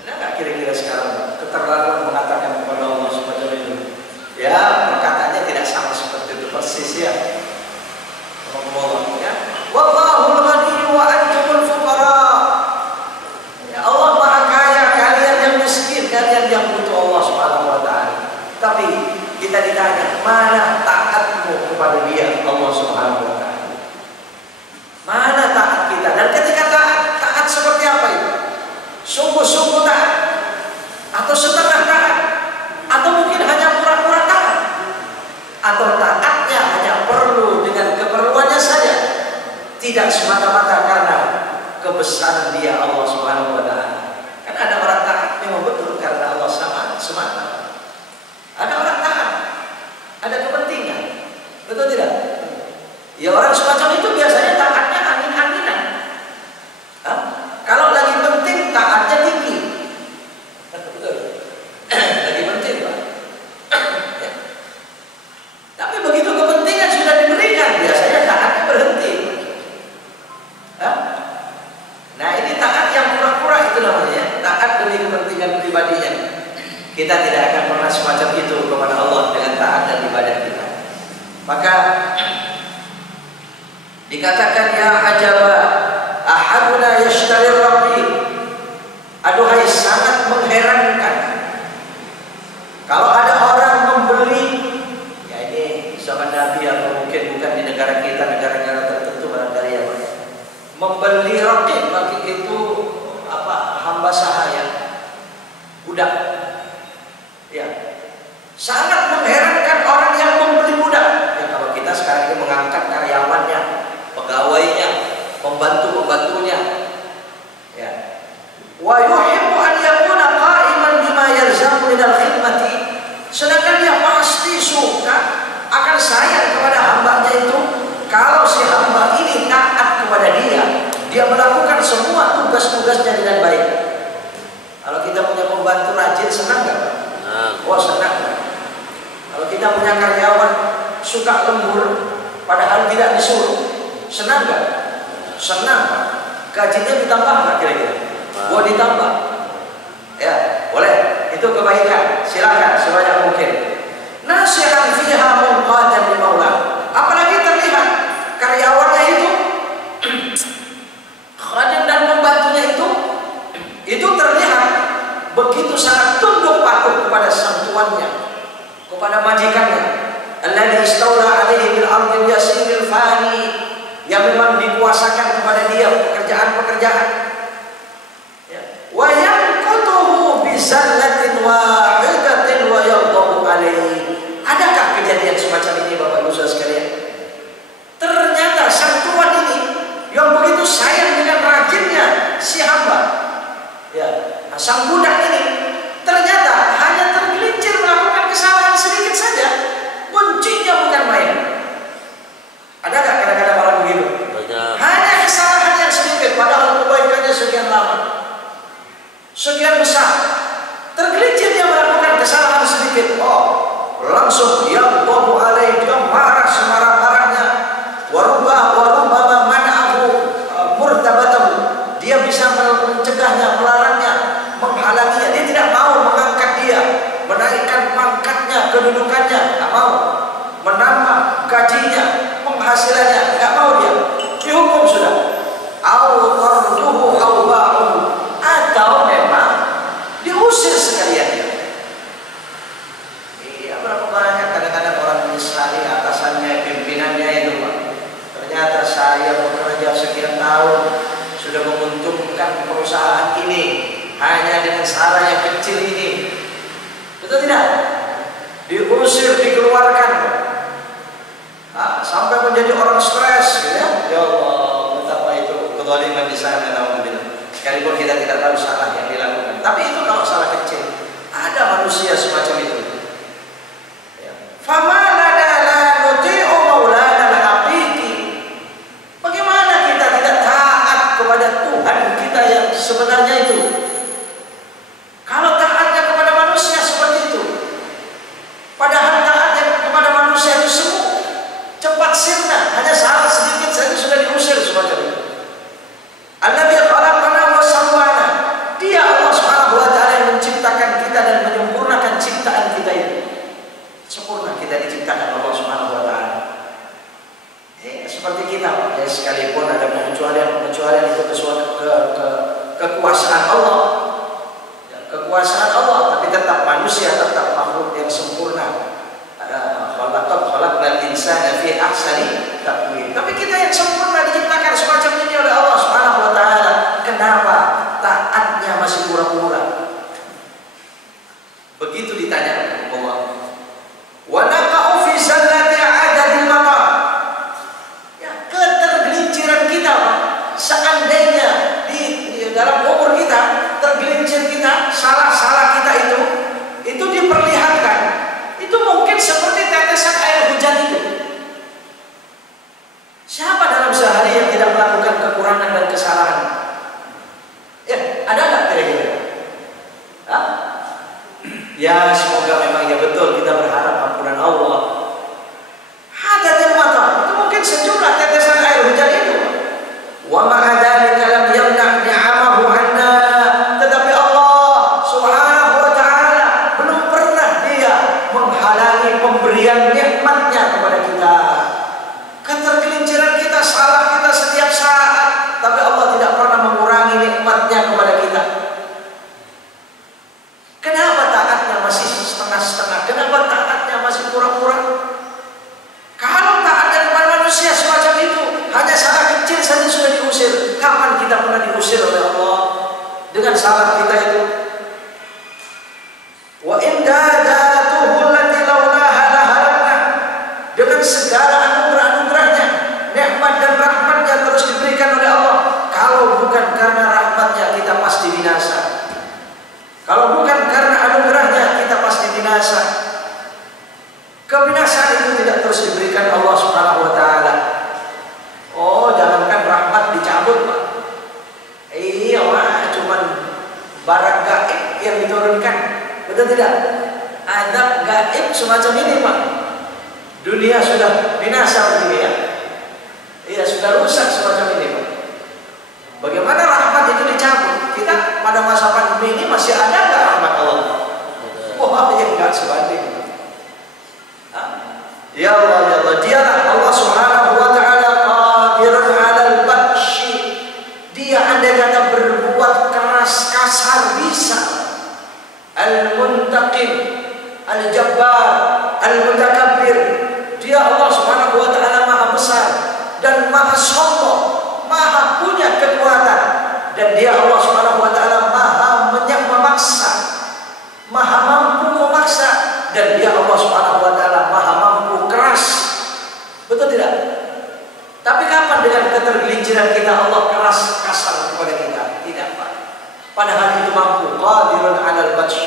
Ada nggak kira-kira sekarang keterlaluan mengatakan kepada Allah semacam itu? Ya, perkataannya tidak sama seperti itu persis ya. Allah ya. Wallahul ghaniyyu wa antumul fuqara. Ya, Allah Maha Kaya, kalian yang miskin, kalian yang butuh Allah Subhanahu wa taala. Tapi kita ditanya, mana taatmu kepada Dia, Allah Subhanahu wa taala? Mana taat kita? Dan ketika taat seperti apa itu? Sungguh-sungguh taat atau setengah taat atau mungkin Betul tidak? Ya orang semacam itu biasanya taatnya angin-anginan. Hah? Kalau lagi penting taatnya tinggi. Betul. Lagi penting, Pak. Ya. Tapi begitu kepentingan sudah diberikan, biasanya taatnya berhenti. Hah? Nah ini taat yang pura-pura itu namanya, taat demi kepentingan pribadinya. Kita tidak akan pernah semacam itu kepada Allah dengan taat dan ibadah kita. Maka dikatakan ya ajaba ahaduna yashtari rabbi. Aduhai sangat mengherankan kalau ada orang membeli, ya ini zaman Nabi atau mungkin bukan di negara kita, negara-negara tertentu barangkali ya, membeli roti bagi itu apa, hamba sahaya, budak. Ya, sangat mengherankan orang yang membeli budak. Ya kalau kita sekarang ini mengangkat karyawannya, pegawainya, pembantu-pembantunya. Ya. Wa yuhibbu an yakuna qa'iman bima yalzamu min al-khidmati. Sedangkan dia pasti suka, akan sayang kepada hambanya itu kalau si hamba ini taat kepada dia melakukan semua tugas-tugasnya dengan baik. Kalau kita punya pembantu rajin, senang nggak? Oh senang. Kalau kita punya karyawan suka lembur padahal tidak disuruh, senang nggak? Senang, Pak. Gajinya ditambah nggak kira-kira? Oh ditambah. Ya boleh, itu kebaikan. Silakan sebanyak mungkin. Nasihan fiha munqadan li maula. Apalagi terlihat karyawannya itu khadim dan pembantunya itu terlihat begitu sangat tunduk patuh kepada sang tuannya, kepada majikannya. Alladzi istawla alaihi bil ardi yasiril fani, yang memang dikuasakan kepada dia pekerjaan-pekerjaan. Ya. Wa yanqutuhu bi zallatin wahidatin wa yadhu alaihi. Adakah kejadian semacam ini Bapak Ibu Saudara sekalian? Ternyata sang tuan ini yang begitu sayang dengan rajinnya si hamba, ya, nah, sang budak ini ternyata hanya tergelincir melakukan kesalahan sedikit saja, bencinya bukan main. Ada nggak kadang-kadang orang begitu? Hanya kesalahan yang sedikit, padahal kebaikannya sekian lama, sekian besar, tergelincir dia melakukan kesalahan sedikit, oh langsung dia bobo alaih, dia marah semarah-marahnya, warubah mana'ahu murtabatahu, dia bisa mencegahnya, melarangnya, menghalanginya. Dia tidak mau mengangkat dia, menaikkan pangkatnya, kedudukannya, tidak mau menambah gajinya, penghasilannya, tidak mau dia. Dihukum sudah. Au tarduhu au ba'u, atau memang diusir sekalian dia. Iya, berapa banyak kadang-kadang orang menyesali atasannya, pimpinannya itu, Pak. Ternyata saya bekerja sekian tahun sudah menguntungkan perusahaan ini hanya dengan cara yang kecil ini. Betul tidak? Diusir, dikeluarkan, sampai menjadi orang stres, ya. Ya Allah, betapa itu kezaliman di sana. Alhamdulillah. Sekalipun kita tidak tahu salah yang dilakukan, tapi itu kalau salah kecil, ada manusia semacam itu. Ya. Famalana la nuti'u maulana al-haqiqi. Bagaimana kita tidak taat kepada Tuhan kita yang sebenarnya itu? Kalau taatnya kepada manusia seperti itu, padahal taatnya kepada manusia itu semua cepat sirna, hanya salah sedikit saja sudah diusir semacam itu. An-Nabi khalaqana wa sawwana. Dia Allah Subhanahu wa taala yang menciptakan kita dan menyempurnakan ciptaan kita itu. Sempurna kita diciptakan Allah Subhanahu wa taala. Seperti kita, Pak, ya, sekalipun ada pengecualian itu kekuasaan Allah. Ya, kekuasaan Allah, tapi tetap manusia, tetap makhluk yang sempurna. Khalaqnal insana fi ahsani taqwim. Tapi kita yang sempurna diciptakan semacam ini oleh Allah Subhanahu wa taala. Kenapa taatnya masih pura-pura? Begitu ditanya Allah. Wa naqa'u fi zallati 'adadil maqam. Ya, ketergelinciran kita, Pak. Seandainya di dalam umur kita tergelincir kita, salah-salah kita itu menghalangi pemberian nikmatnya kepada kita. Ketergelinciran kita, salah kita setiap saat, tapi Allah tidak pernah mengurangi nikmatnya kepada kita. Kenapa taatnya masih setengah-setengah? Kenapa taatnya masih pura-pura? Kalau taat kepada manusia semacam itu, hanya salah kecil saja sudah diusir. Kapan kita pernah diusir oleh Allah dengan salah kita itu? Wa in dadatuhu allati laulaha lahalakna, dengan segala anugerah-anugerahnya, nikmat dan rahmatnya terus diberikan oleh Allah. Kalau bukan karena rahmatnya, kita pasti binasa. Kalau bukan karena anugerahnya, kita pasti binasa. Kebinasaan itu tidak terus diberikan Allah Subhanahu wa taala. Oh, jangankan rahmat dicabut, Pak. Iya, Pak, cuman barang gaib yang diturunkan. Betul tidak? Adab gaib semacam ini, Pak. Dunia sudah binasa begini ya. Iya, sudah rusak semacam ini, Pak. Bagaimana rahmat itu dicabut? Kita pada masa pandemi ini masih ada nggak rahmat Allah? Wah, ya nggak sebanding. Ya Allah, ya Allah, dialah Allah Subhanahu wa taala qadirun 'alal batsyi. Dia andai kata berbuat keras, kasar bisa. Al-Muntaqim, Al-Jabbar, Al-Mutakabbir. Dia Allah Subhanahu wa taala Maha besar dan Maha sombong, Maha punya kekuatan, dan Dia Allah Subhanahu wa taala Maha memaksa, Maha mampu memaksa, dan Dia Allah Subhanahu wa taala Maha mampu keras. Betul tidak? Tapi kapan dengan ketergelinciran kita Allah keras kasar kepada kita? Tidak, Pak. Padahal itu mampu. Qadirun 'alal batsy.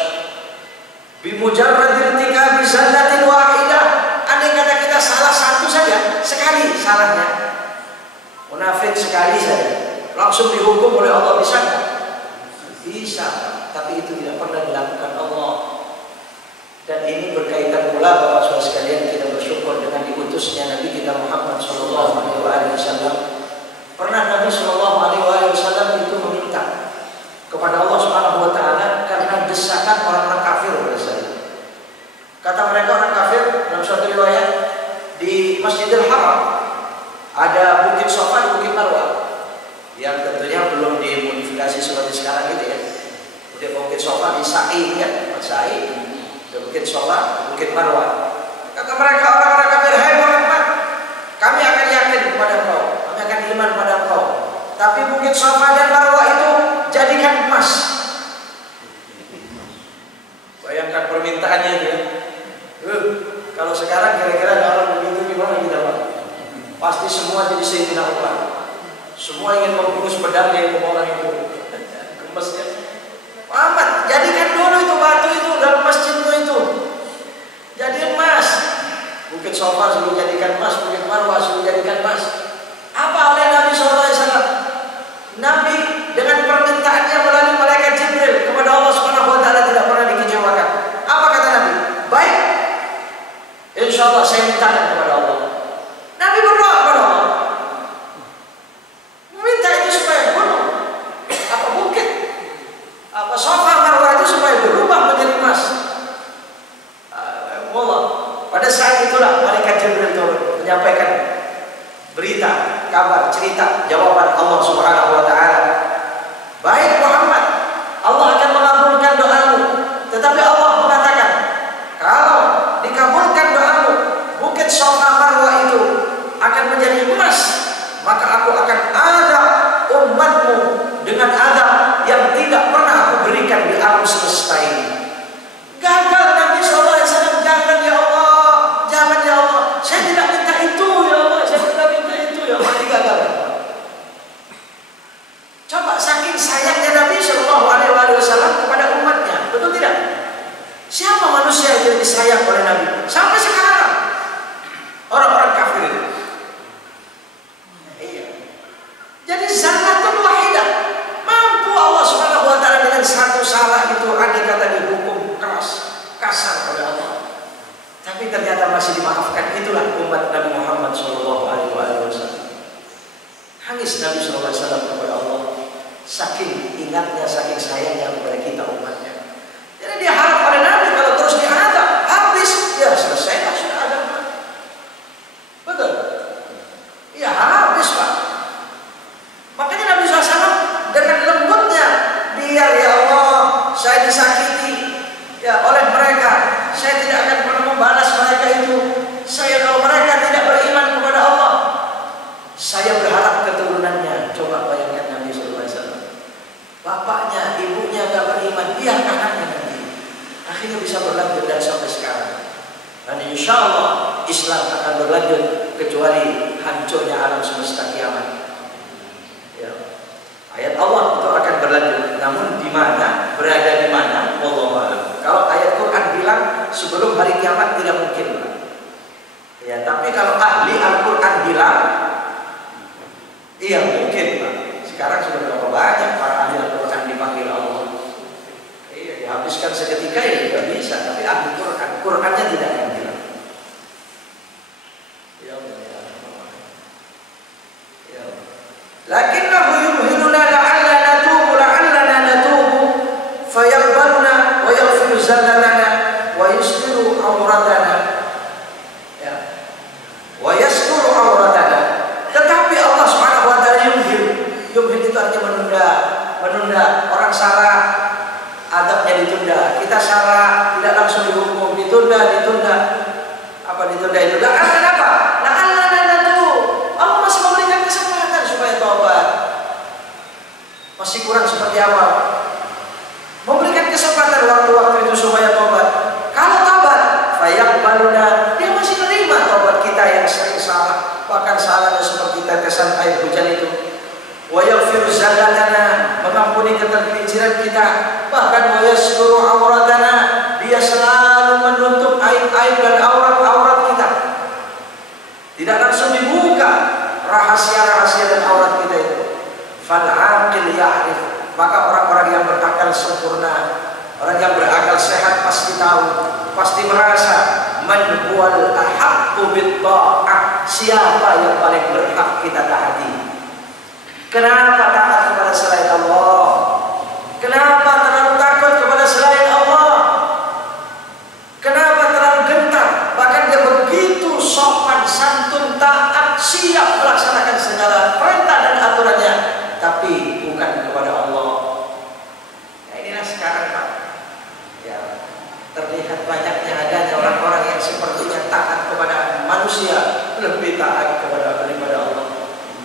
Bimujarrad irtikabi zallatin wahidah. Andai kata kita salah satu saja, sekali salahnya, munafik sekali saja, langsung dihukum oleh Allah, bisa nggak? Bisa, tapi itu tidak pernah dilakukan Allah. Dan ini berkaitan pula, Bapak-Bapak sekalian, kita bersyukur dengan diutusnya Nabi kita Muhammad SAW. Pernah Nabi SAW itu meminta kepada Allah Subhanahu wa taala karena desakan orang-orang kafir pada saat itu. Kata mereka orang kafir dalam suatu riwayat, di Masjidil Haram ada Bukit Safa dan Bukit Marwah, yang tentunya belum dimodifikasi seperti sekarang gitu ya. Di Bukit Safa di Sa'i ya, Sa'i, di Bukit Safa, Bukit Marwah. Kata mereka orang-orang kafir, hai Muhammad, kami akan yakin kepada engkau, kami akan iman kepada engkau, tapi Bukit Safa dan Marwah itu jadikan emas. Bayangkan permintaannya itu ya. Kalau sekarang kira-kira ada orang begitu gimana kita, Pak? Pasti semua jadi Sayyidina Umar. Semua ingin membungkus pedangnya ke orang itu. Kemesnya. Muhammad, jadikan dulu itu batu itu dalam masjidmu itu jadi emas. Bukit Safa suruh jadikan emas, Bukit Marwah suruh jadikan emas. Apa oleh Nabi SAW? Nabi dengan permintaannya melalui malaikat Jibril kepada Allah Subhanahu wa taala tidak pernah dikecewakan. Apa kata Nabi? Baik, insya Allah saya mintakan kepada Allah. Nabi berdoa kepada Allah, minta itu supaya gunung, apa bukit, apa Safa Marwah itu supaya berubah menjadi emas. Allah. Pada saat itulah malaikat Jibril turun menyampaikan berita, kabar, cerita, jawaban Allah Subhanahu wa taala. Baik Muhammad, Allah akan mengabulkan doamu. Tetapi Allah mengatakan, kalau dikabulkan doamu, Bukit Safa Marwah itu akan menjadi emas, maka aku akan azab umatmu dengan azab yang tidak pernah aku berikan di alam semesta ini. Gagal Nabi SAW, jangan ya Allah, jangan ya Allah, saya tidak minta itu ya Allah, saya tidak minta itu ya Allah, digagalkan. Coba saking sayangnya Nabi SAW kepada umatnya, betul tidak? Siapa manusia yang disayang oleh Nabi? Sampai sekarang orang-orang kafir itu. Iya. Jadi zallatun wahidah, mampu Allah Subhanahu wa taala dengan satu salah itu andai kata dihukum keras, kasar oleh Allah. Tapi ternyata masih dimaafkan. Itulah umat Nabi Muhammad SAW. Hangis Nabi SAW kepada Allah, saking ingatnya, saking sayangnya kepada kita umatnya. Jadi dia harap pada Nabi kalau terus diadab habis, ya insya Allah Islam akan berlanjut kecuali hancurnya alam semesta kiamat. Ya. Ayat Allah itu akan berlanjut, namun di mana, berada di mana, wallahu a'lam. Kalau ayat Quran bilang sebelum hari kiamat tidak mungkin. Ya, tapi kalau ahli Al-Quran bilang iya mungkin, Pak. Sekarang sudah berapa banyak para ahli Al-Quran dipanggil Allah. Iya, dihabiskan seketika ya juga bisa, tapi ahli Quran, Qurannya tidak akan bilang. Lakinnahu yumhiluna la'allana natubu fayaqbaluna wa yaghfiru zallalana wa yusliru awradana wa yasturu awradana. Tetapi Allah Subhanahu wa taala yumhil itu artinya menunda. Orang salah adabnya ditunda, kita salah tidak langsung dihukum, ditunda. Apa ditunda itu? Kenapa? Allah masih memberikan kesempatan supaya taubat. Masih kurang seperti awal. Memberikan kesempatan waktu-waktu itu supaya taubat. Kalau taubat, fayaqbaluna, dia masih menerima taubat kita yang sering salah, bahkan salahnya seperti tetesan air hujan itu. Wa yaghfiru zallatana, mengampuni ketergelinciran kita, bahkan wa yasturu auratana, dia selalu menutup aib-aib dan aurat-aurat kita. Tidak langsung dibuka rahasia-rahasia dan aurat kita itu. Fal aqil ya'rif, maka orang-orang yang berakal sempurna, orang yang berakal sehat pasti tahu, pasti merasa man huwal ahaqqu bit ta'ah, siapa yang paling berhak kita taati. Kenapa taat kepada selain Allah? Kenapa terlalu takut kepada selain Allah? Kenapa terlalu gentar? Bahkan dia begitu sopan santun, taat, siap melaksanakan segala perintah dan aturannya, tapi bukan kepada Allah. Ya, inilah sekarang, Pak. Ya, terlihat banyaknya adanya orang-orang yang sepertinya taat kepada manusia lebih taat daripada Allah.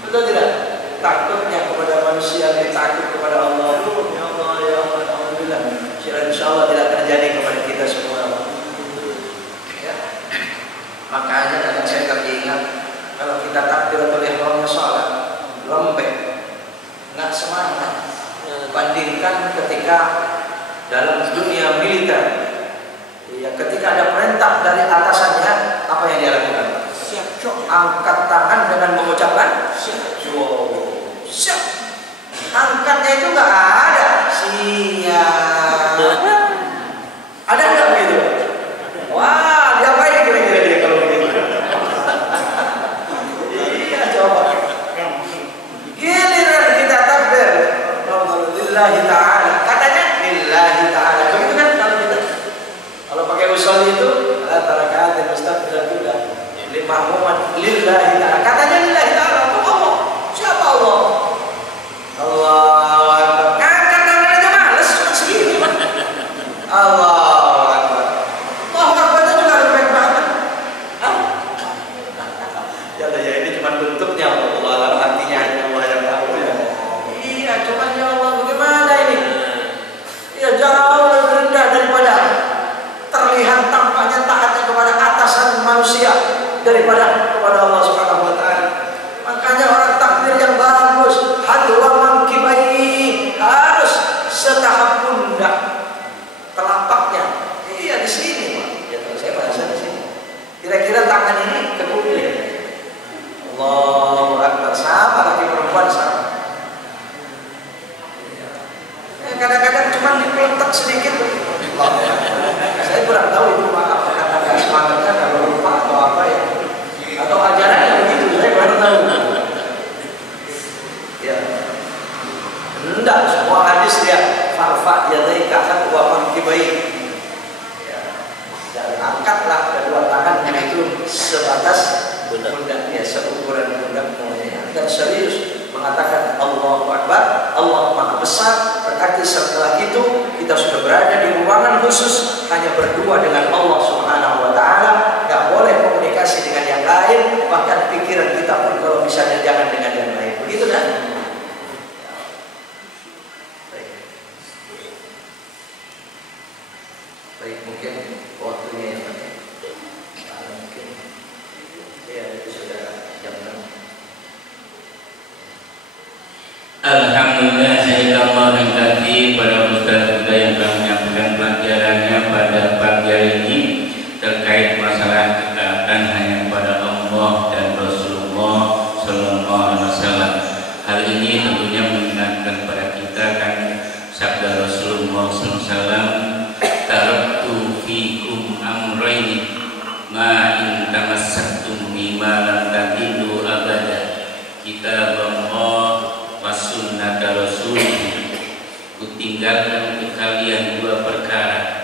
Betul tidak? Takutnya kepada manusia lebih takut kepada Allah. Ya Allah, ya Allah, alhamdulillah. Insya Allah tidak terjadi kepada kita semua. Ya. Makanya kadang saya teringat kalau kita takbiratul ihramnya sholat lembek, nggak semangat. Bandingkan ketika dalam dunia militer, ya, ketika ada perintah dari atasannya, apa yang dia lakukan? Siap, angkat tangan dengan mengucapkan siap. Siap. Angkatnya itu nggak ada. Siap. Ada nggak begitu? Wah, diapain kira-kira dia kalau begitu? Iya, coba. Giliran kita takbir, lillahi ta'ala. Katanya lillahi ta'ala. Begitu kan kalau pakai usul itu, tarakatin mustaqbilah limahmuman lillahi ta'ala. Katanya lillahi ta'ala. Allah. Siapa Allah? Allahu Akbar. Angkat tangan aja males, cuma segini. Allahu Akbar. Allahu Akbar itu juga lebih banget. Ya ini cuma bentuknya, Allah alam, hatinya hanya Allah yang tahu ya. Iya, cuma ya Allah, bagaimana ini? Ya jauh lebih rendah daripada terlihat tampaknya taatnya kepada atasan manusia daripada kepada Allah Subhanahu wa taala. Makanya orang takbir yang bagus, hadwa mangkibai, harus setahap pundak telapaknya. Iya di sini, Pak. Ya kalau saya bahasa di sini. Kira-kira tangan ini ke kuping. Allahu Akbar. Sama laki perempuan sama. Kadang-kadang cuma dipeletak sedikit. Saya kurang tahu itu apakah kata semangatnya kalau lupa atau apa ya, atau ajarannya begitu, saya baru tahu. Ya, hendak semua hadis dia farfa yadaika wa mankibai. Ya, dan angkatlah kedua tangan itu sebatas pundaknya, seukuran pundaknya. Dan serius mengatakan Allahu Akbar, Allah Maha Besar. Berarti setelah itu kita sudah berada di ruangan khusus hanya berdua dengan Allah Subhanahu wa taala, enggak boleh komunikasi dengan yang lain, bahkan pikiran kita pun kalau bisa jangan dengan yang lain. Begitu kan? Baik, mungkin waktunya yang pada pagi hari ini terkait masalah ketaatan hanya kepada Allah dan Rasulullah Sallallahu Alaihi Wasallam. Hal ini tentunya mengingatkan kepada kita kan sabda Rasulullah SAW, taraktu fikum amrayni ma in tamassaktum bima lam tadillu abada, kitabullah wa sunnata rasulih. Kutinggalkan untuk kalian dua perkara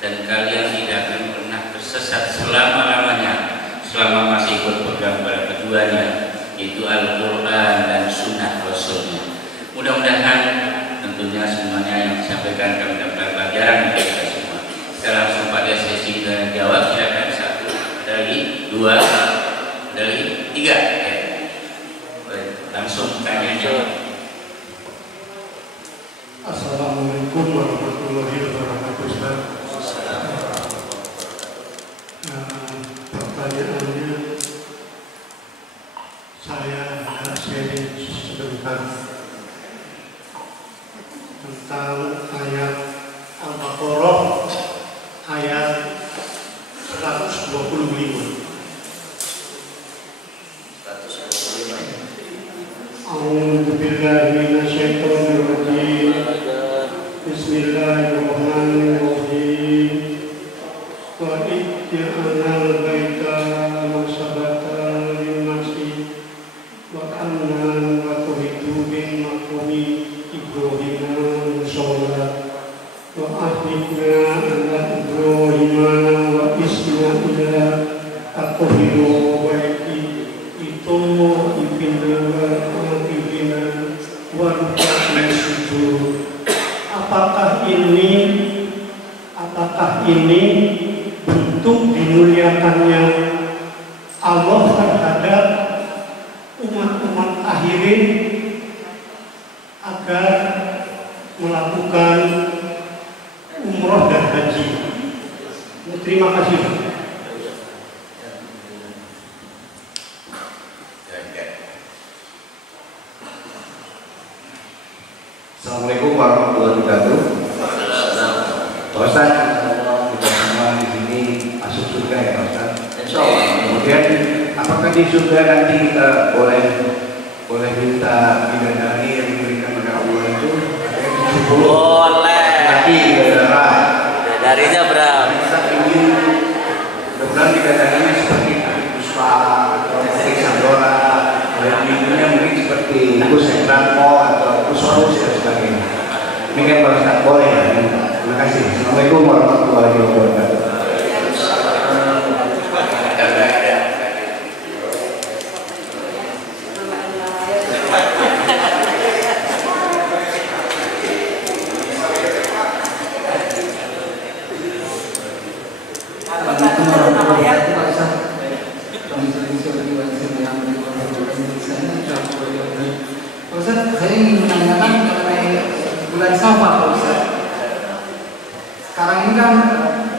dan kalian tidak akan pernah tersesat selama-lamanya selama masih berpegang pada keduanya, yaitu Al-Quran dan Sunnah Rasulnya. Mudah-mudahan tentunya semuanya yang disampaikan kami dapat pelajaran untuk kita semua. Kita langsung pada sesi tanya jawab. Silakan, satu dari dua dari tiga. Langsung tanya jawab. Assalamualaikum warahmatullahi wabarakatuh. Pertanyaannya, saya akan sharing sebentar tentang ayat Al-Baqarah ayat 125. A'udzu billahi minasyaitonir rajim. Bismillahirrahmanirrahim. Wa idja'alnal baita masabatan lin-nasi wa amnan wa tuhitu bin maqami Ibrahim musawwara wa ahdina ala Ibrahim wa Ismaila at-tahiru baiti itu ibina wa ruka'na sujud. Apakah ini bentuk dimuliakannya Allah terhadap umat-umat akhirin agar melakukan umroh dan haji? Terima kasih. Assalamualaikum warahmatullahi wabarakatuh. Pak Ustaz, kita semua di sini masuk surga ya Pak Ustaz? Insyaallah. Kemudian apakah di surga nanti kita boleh minta bidadari yang diberikan oleh Allah itu? Boleh. Tapi bidadari. Darinya berapa? Kita ingin mudah-mudahan bidadarinya seperti Puspa atau seperti Sandora, mungkin seperti Gus Hendrakmo atau Gus Paus dan sebagainya. Ini kan Pak Ustaz boleh ya? Terima kasih. Assalamualaikum warahmatullahi wabarakatuh. Ustaz, saya ingin menanyakan mengenai bulan Safar, Pak Ustaz. Sekarang ini kan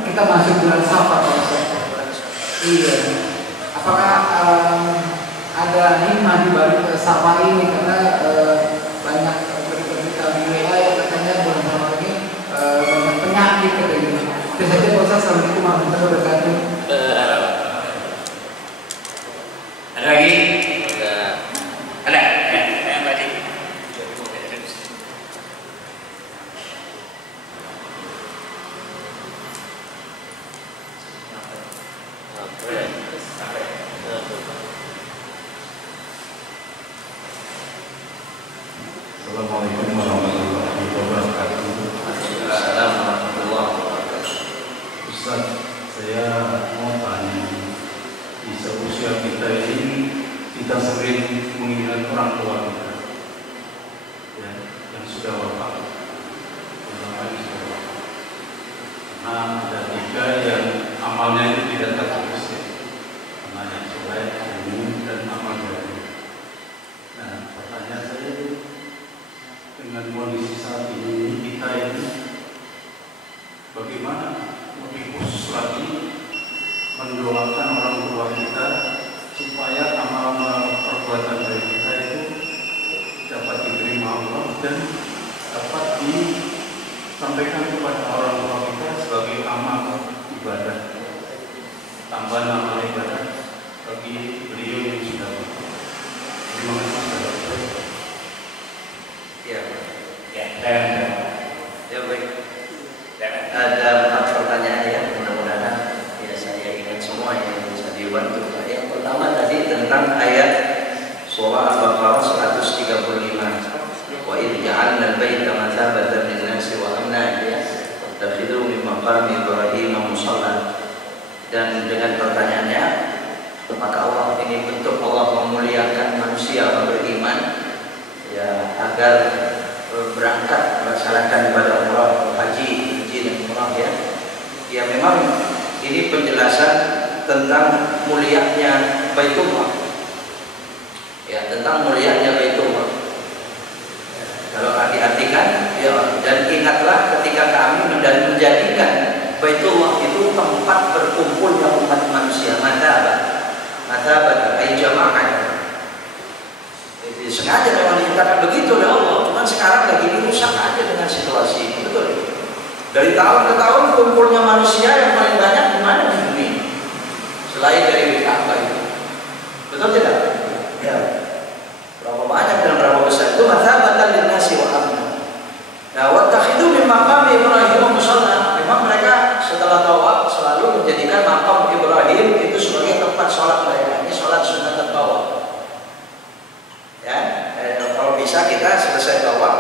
kita masuk bulan Safar, Pak Ustaz. Iya. Apakah ada hikmah di balik Safar ini? Karena banyak berita di WA yang katanya bulan Safar ini banyak penyakit katanya. Itu saja Pak Ustaz. Assalamualaikum warahmatullahi wabarakatuh. Ada lagi? Ada. Assalamualaikum warahmatullahi wabarakatuh. Assalamualaikum warahmatullahi wabarakatuh. Ustaz, saya mau tanya, di seusia kita ini kita sering mengingat orang tua kita ya, yang sudah wafat. Karena ada tiga yang amalnya itu tidak tertulis ya. Amal yang soleh, ilmu, dan amal jari. Nah, pertanyaan saya itu, dengan kondisi saat ini kita ini bagaimana lebih khusus lagi mendoakan orang tua kita supaya amal perbuatan dari kita itu dapat diterima Allah dan dapat disampaikan kepada orang tua kita sebagai amal tambahan amal ibadah bagi beliau yang sudah. Terima kasih. Ya, Ya, baik. Ada 4 pertanyaan ya, mudah-mudahan ya saya ingat semua yang bisa dibantu. Yang pertama tadi tentang ayat surah Al-Baqarah 135. Wa idh ja'alna al-baita mathabatan lin-nasi wa amna ya. Wattakhidhu min maqami Ibrahim musalla. Dan dengan pertanyaannya, maka Allah ini bentuk Allah memuliakan manusia yang beriman ya, agar berangkat melaksanakan ibadah umrah, haji dan umrah ya. Ya memang ini penjelasan tentang mulianya Baitullah. Ya, tentang mulianya Baitullah. Kalau diartikan ya, dan ingatlah ketika kami menjadikan Baitullah itu tempat berkumpulnya umat manusia, mathabat ay jama'ah. Jadi sengaja memang diciptakan begitu oleh Allah. Cuman sekarang lagi dirusak aja dengan situasi ini, betul. Dari tahun ke tahun kumpulnya manusia yang paling banyak di mana di dunia? Selain dari Ka'bah itu, betul tidak? Ya. Berapa banyak dan berapa besar itu mathabatan lin-nasi wa amna. Nah, wattakhidhu min maqami Ibrahim musalla. Memang mereka setelah tawaf selalu menjadikan makam Ibrahim itu sebagai tempat sholat mereka. Ini sholat sunat tawaf. Ya, kalau bisa kita selesai tawaf,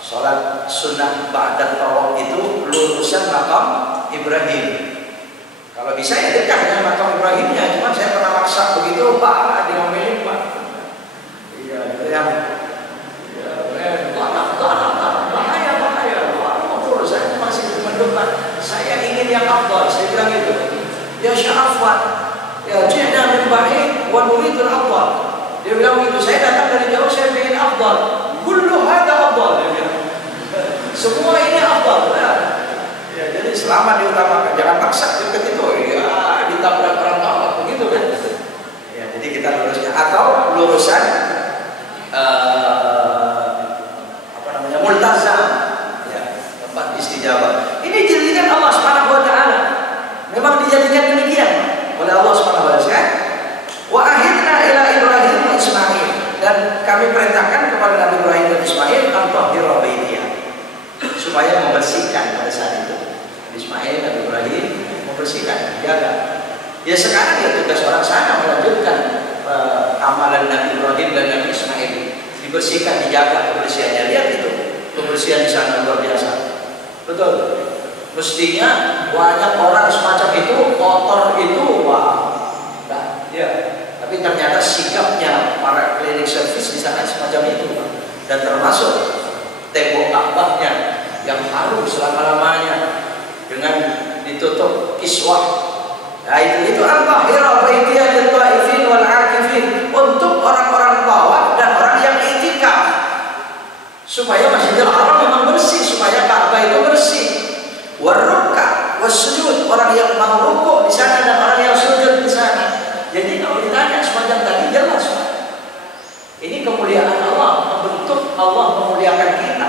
sholat sunnah ba'da tawaf itu lurusan makam Ibrahim. Kalau bisa ya dekat dengan makam Ibrahimnya. Cuma saya pernah maksa begitu, Pak, diomelin Pak. Iya, itu yang bahaya. Mau saya masih mendebat. Saya ingin yang afdal. Saya bilang itu. Ya syafwan, ya ji'na min ba'id wa nuridul afdal. Dia bilang begitu, saya datang dari jauh, saya ingin afdal. Kullu hadha afdal, dia bilang. Semua ini afdal. Ya, jadi selama diutamakan, jangan paksa dekat itu. Ya, ditabrak orang tabrak begitu kan. Ya, jadi kita lurusnya atau lurusan multazam, ya, tempat istijabah. Ini dijadikan Allah Subhanahu wa taala. Memang dijadikan demikian oleh Allah Subhanahu wa taala. Wa ahidna ila Ibrahim wa Ismail, dan kami perintahkan kepada Nabi Ibrahim dan Ismail antahhira baitiya, supaya membersihkan pada saat itu. Ismail dan Ibrahim membersihkan, jaga. Ya sekarang ya tugas orang sana melanjutkan amalan Nabi Ibrahim dan Nabi Ismail, dibersihkan, dijaga kebersihannya. Lihat itu, kebersihan di sana luar biasa. Betul. Mestinya banyak orang semacam itu, kotor itu, wah, nah, ya. Tapi ternyata sikapnya para cleaning service di sana semacam itu, dan termasuk tembok Ka'bahnya yang harum selama-lamanya dengan ditutup kiswah. Nah itu al-tahira baitiya lit-taifin wal 'akifin, untuk orang-orang tawaf dan orang yang i'tikaf, supaya Masjidil Haram memang bersih, supaya Ka'bah itu bersih. Waruk'a wasujud, orang yang mau rukuk di sana dan orang yang sujud di sana. Jadi kalau ditanya sepanjang tadi jelas, ini kemuliaan Allah, membentuk Allah memuliakan kita.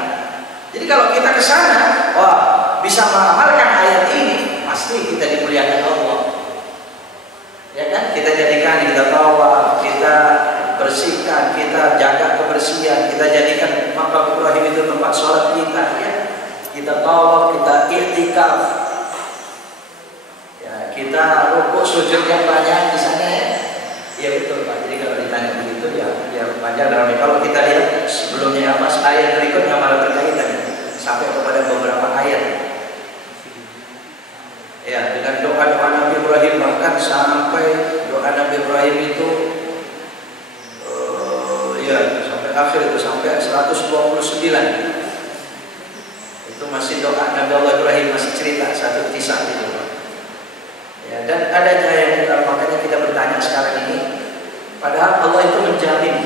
Jadi kalau kita ke sana, wah, bisa mengamalkan ayat ini, pasti kita dimuliakan Allah. Ya kan? Kita jadikan, kita tawaf, kita bersihkan, kita jaga kebersihan, kita jadikan makam Ibrahim itu tempat sholat kita, ya. Kita tawaf, kita i'tikaf, ya, kita rukuk sujud yang banyak di sana, ya. Ya betul Pak. Jadi kalau ditanya begitu ya panjang dalamnya. Kalau kita lihat sebelumnya apa, ayat berikutnya malah berkaitan sampai kepada beberapa ayat. Ya, dengan doa-doa Nabi Ibrahim, bahkan sampai doa Nabi Ibrahim itu ya sampai akhir itu, sampai 129. Itu masih doa Nabi Allah Ibrahim, masih cerita satu kisah itu. Ya, dan ada yang makanya kita bertanya sekarang ini, padahal Allah itu menjamin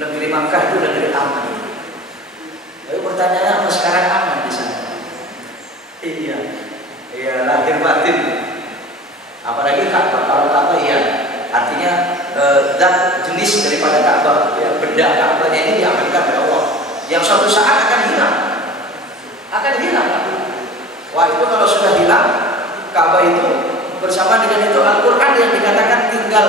negeri Makkah itu negeri aman. Tapi pertanyaannya, apa sekarang aman di sana? Iya, lahir batin. Apalagi Ka'bah, kalau Ka'bah ya artinya zat jenis daripada Ka'bah, ya, benda Ka'bahnya ini diamankan oleh Allah, yang suatu saat akan hilang. Wah, itu kalau sudah hilang Ka'bah itu, bersama dengan itu Al-Quran yang dikatakan tinggal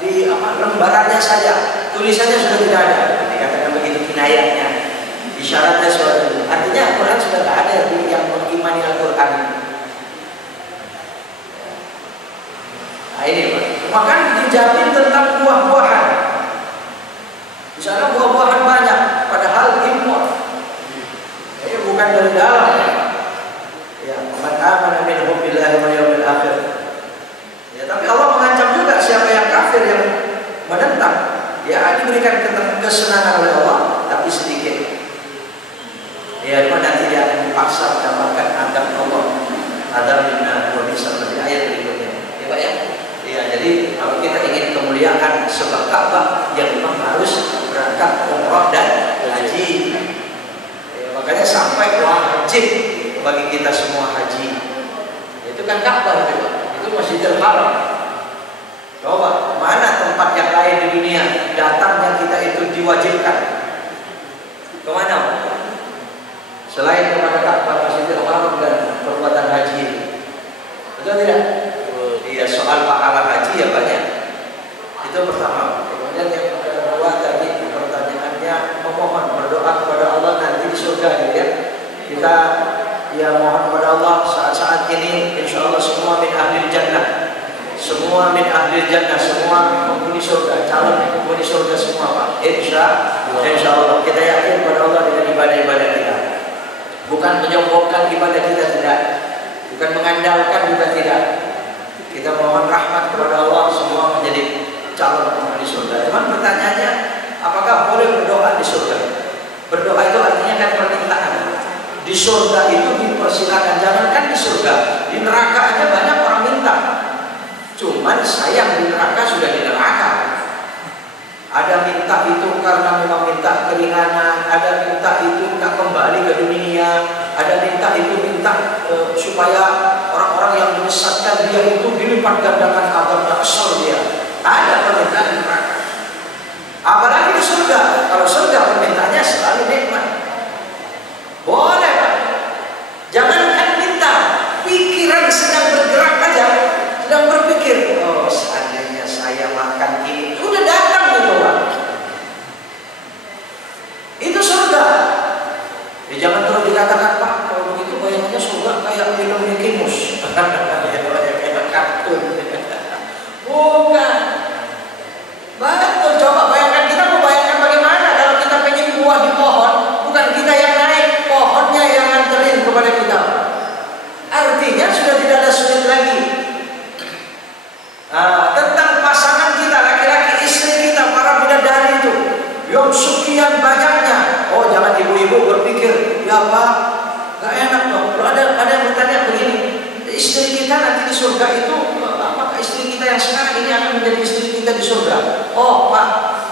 di lembarannya saja, tulisannya sudah tidak ada, dikatakan begitu kinayahnya, isyaratnya suatu. Artinya Al-Quran sudah tidak ada yang mengimani Al-Quran. Nah ini Pak, maka dijamin tentang buah-buahan. Di sana buah-buahan banyak, padahal impor. Bukan dari dalam. Ya, man amana minhum billahi wal yawmil akhir. Ya, tapi Allah mengancam juga siapa yang kafir yang menentang, ya diberikan kesenangan oleh Allah tapi sedikit. Ya, nanti dia akan dipaksa mendapatkan adab Allah. Adab minna wa bisa di ayat berikutnya. Ya, Pak ya. Ya, jadi kalau kita ingin kemuliaan sebab Ka'bah, yang memang harus berangkat umrah dan haji. Makanya sampai wajib bagi kita semua haji. Itu kan Ka'bah itu, itu Masjidil Haram. Coba mana tempat yang lain di dunia datangnya kita itu diwajibkan? Kemana? Selain kepada Ka'bah, Masjidil Haram dan perbuatan haji. Betul tidak? Iya, soal pahala haji ya banyak. Itu pertama. Kemudian yang kedua tadi pertanyaannya memohon berdoa kepada Allah nanti di surga ya. Kita ya mohon kepada Allah saat-saat ini insya Allah semua min ahli jannah, semua min ahli jannah, semua penghuni surga, calon penghuni surga semua Pak. Insya Allah kita yakin kepada Allah dengan ibadah-ibadah kita, bukan menyombongkan ibadah kita, tidak, bukan mengandalkan juga tidak. Kita mohon rahmat kepada Allah semua menjadi calon penghuni surga. Cuman pertanyaannya, apakah boleh berdoa di surga? Berdoa itu artinya kan permintaan. Di surga itu dipersilakan, jangankan di surga, di neraka aja banyak orang minta. Cuman sayang di neraka sudah di neraka. Ada minta itu karena memang minta keringanan, ada minta itu minta kembali ke dunia, ada minta itu minta supaya orang-orang yang menyesatkan dia itu dilipat gandakan azabnya, kesel dia. Ada permintaan di neraka. Apalagi di surga. Kalau surga permintaannya selalu nikmat. Boleh Pak. Jangankan minta, pikiran sedang bergerak aja, sedang berpikir, oh seandainya saya makan ini, udah datang gitu Pak. Itu surga. Ya jangan terus dikatakan Pak, kalau begitu bayangannya surga kayak film Mickey Mouse. Kayak kartun. Bukan. Betul, coba bayangkan, kita mau bayangkan bagaimana kalau kita pengen buah di pohon, bukan kita yang naik, pohonnya yang nganterin kepada kita. Artinya sudah tidak ada sulit lagi. Tentang pasangan kita, laki-laki istri kita, para bidadari itu yang sekian banyaknya. Oh jangan ibu-ibu berpikir, ya Pak, gak enak dong. Kalau ada yang bertanya begini, istri kita nanti di surga itu, apakah istri kita yang sekarang ini akan menjadi istri kita di surga? Oh Pak,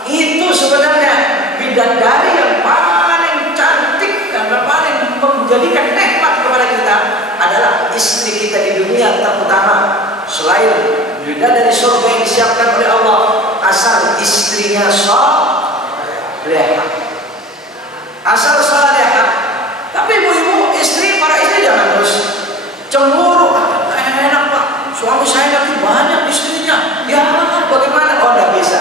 itu sebenarnya bidadari yang paling cantik dan paling menjadikan nikmat kepada kita adalah istri kita di dunia terutama. Selain bidadari surga yang disiapkan oleh Allah, asal istrinya salehah, asal salehah. Tapi ibu-ibu, para istri jangan terus cemburu. Enak Pak, suami saya nanti banyak istrinya. Ya bagaimana? Oh tidak bisa.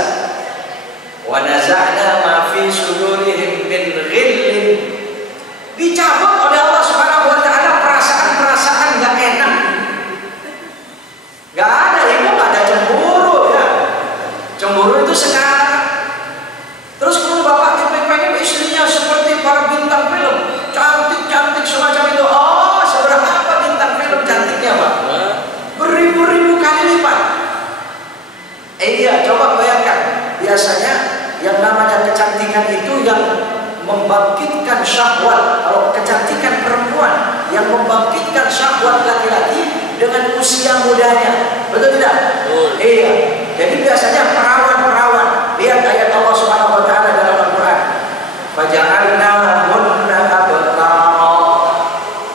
Wa naza'na ma fi sudurihim min ghillin. Dicabut oleh Allah Subhanahu wa taala perasaan-perasaan enggak enak. Enggak ada, ibu enggak ada cemburu ya. Cemburu itu sekarang. Terus kalau bapak pengen istrinya seperti para bintang film, cantik-cantik semacam itu. Oh, seberapa bintang film cantiknya Pak? Beribu-ribu kali lipat. Iya, coba bayangkan. Biasanya yang namanya kecantikan itu yang membangkitkan syahwat. Kalau kecantikan perempuan yang membangkitkan syahwat laki-laki dengan usia mudanya. Betul tidak? Iya. Jadi biasanya perawan-perawan. Lihat ayat Allah Subhanahu wa taala dalam Al-Qur'an. Faja'alnahunna abkara.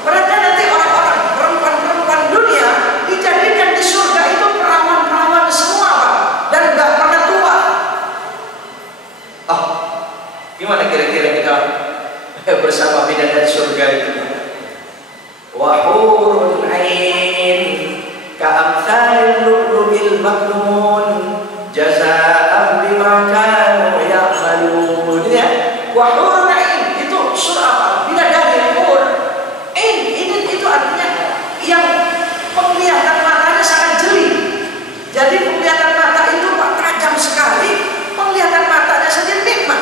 Berarti nanti orang-orang perempuan-perempuan dunia dijadikan di surga itu perawan-perawan semua Pak, dan enggak pernah tua. Gimana kira-kira kita bersama bidadari surga itu? Wa hurun 'ain ka'amsalil lu'lu' maknumun jazaa'an bima kanu ya'malun. Ya, wa hurun 'ain itu surah apa? Bidadari hur. Ini itu artinya yang penglihatan matanya sangat jeli. Jadi penglihatan mata itu Pak tajam sekali. Penglihatan matanya saja nikmat.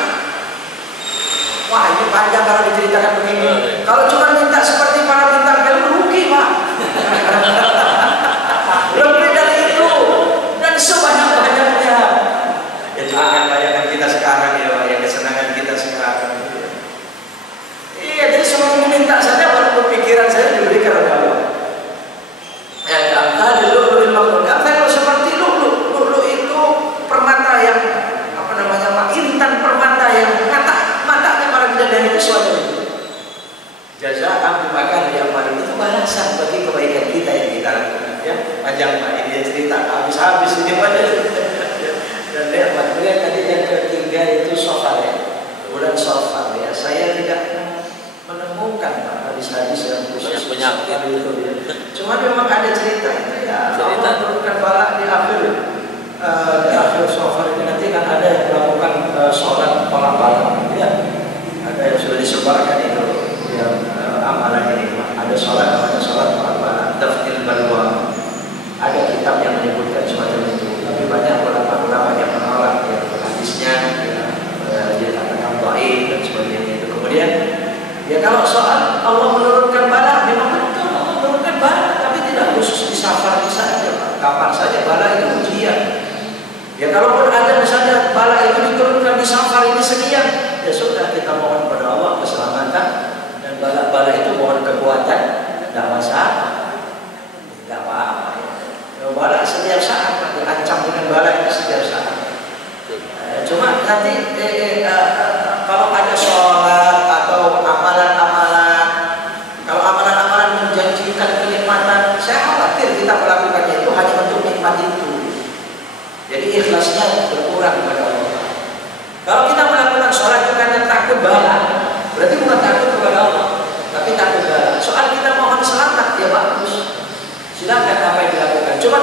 Wah, ini panjang kalau diceritakan begini. Kalau cuma minta seperti para bintang film rugi, Pak. Lebih dari itu dan sebanyak-banyaknya. Ya cuma kan bayangan kita sekarang ya, Pak, ya kesenangan kita sekarang. Iya, jadi semua minta saja baru pikiran saya diberikan oleh Allah. Ya, kalau dulu makhluk, kalau seperti lu itu permata yang apa namanya, Pak, intan permata yang matanya para bidadari itu suatu itu. Jazaa'an bima kanu ya'malun, itu balasan bagi kebaikan kita yang kita lakukan. Ya, panjang Pak, ini dia cerita habis-habis ini Pak. Dan lihat tadi yang ketiga itu Safar ya, bulan Safar ya. Saya tidak menemukan hadis-hadis yang khusus penyakit itu ya. Cuma memang ada cerita itu ya. Allah menurunkan balak di akhir Safar ini, nanti kan ada yang melakukan sholat balak-balak ya. Ada yang sudah disebarkan itu yang amalan ini. Ada sholat balak-balak, dafnil balwa. Ada kitab yang menyebutkan semacam itu. Tapi banyak ulama-ulama yang menolak ya, hadisnya ya, dia katakan dhaif dan sebagainya itu. Kemudian ya, kalau soal Allah menurunkan bala, memang betul Allah menurunkan bala, tapi tidak khusus di Safar saja, kapan saja bala itu ujian. Ya, kalaupun ada misalnya bala itu diturunkan di Safar ini sekian, ya sudah, kita mohon pada Allah keselamatan, dan bala-bala itu mohon kekuatan, tidak masalah, tidak apa-apa. Ya, bala setiap saat, diancam dengan bala itu setiap saat. Cuma nanti kalau ada sholat atau amalan-amalan, kalau amalan-amalan menjanjikan kenikmatan, saya khawatir kita melakukannya itu hanya untuk nikmat itu. Jadi ikhlasnya berkurang kepada Allah. Kalau kita melakukan sholat itu karena takut bala, berarti bukan takut kepada Allah, tapi takut bala. Soal kita mohon selamat, ya bagus, silakan apa yang dilakukan. Cuma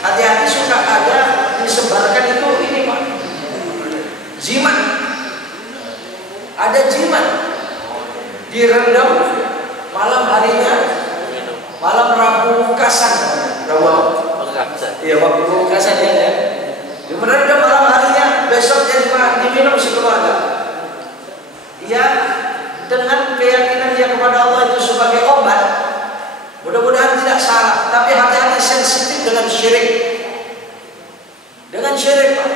hati-hati suka ada disebarkan itu ini Pak, jimat. Ada jimat direndam malam harinya, malam Rabu Kasan, waktu Kasan ya. Direndam malam harinya, besoknya diminum sekeluarga. Ya, dengan keyakinan dia kepada Allah itu sebagai obat. Mudah-mudahan tidak salah, tapi hati-hati sensitif dengan syirik. Dengan syirik Pak.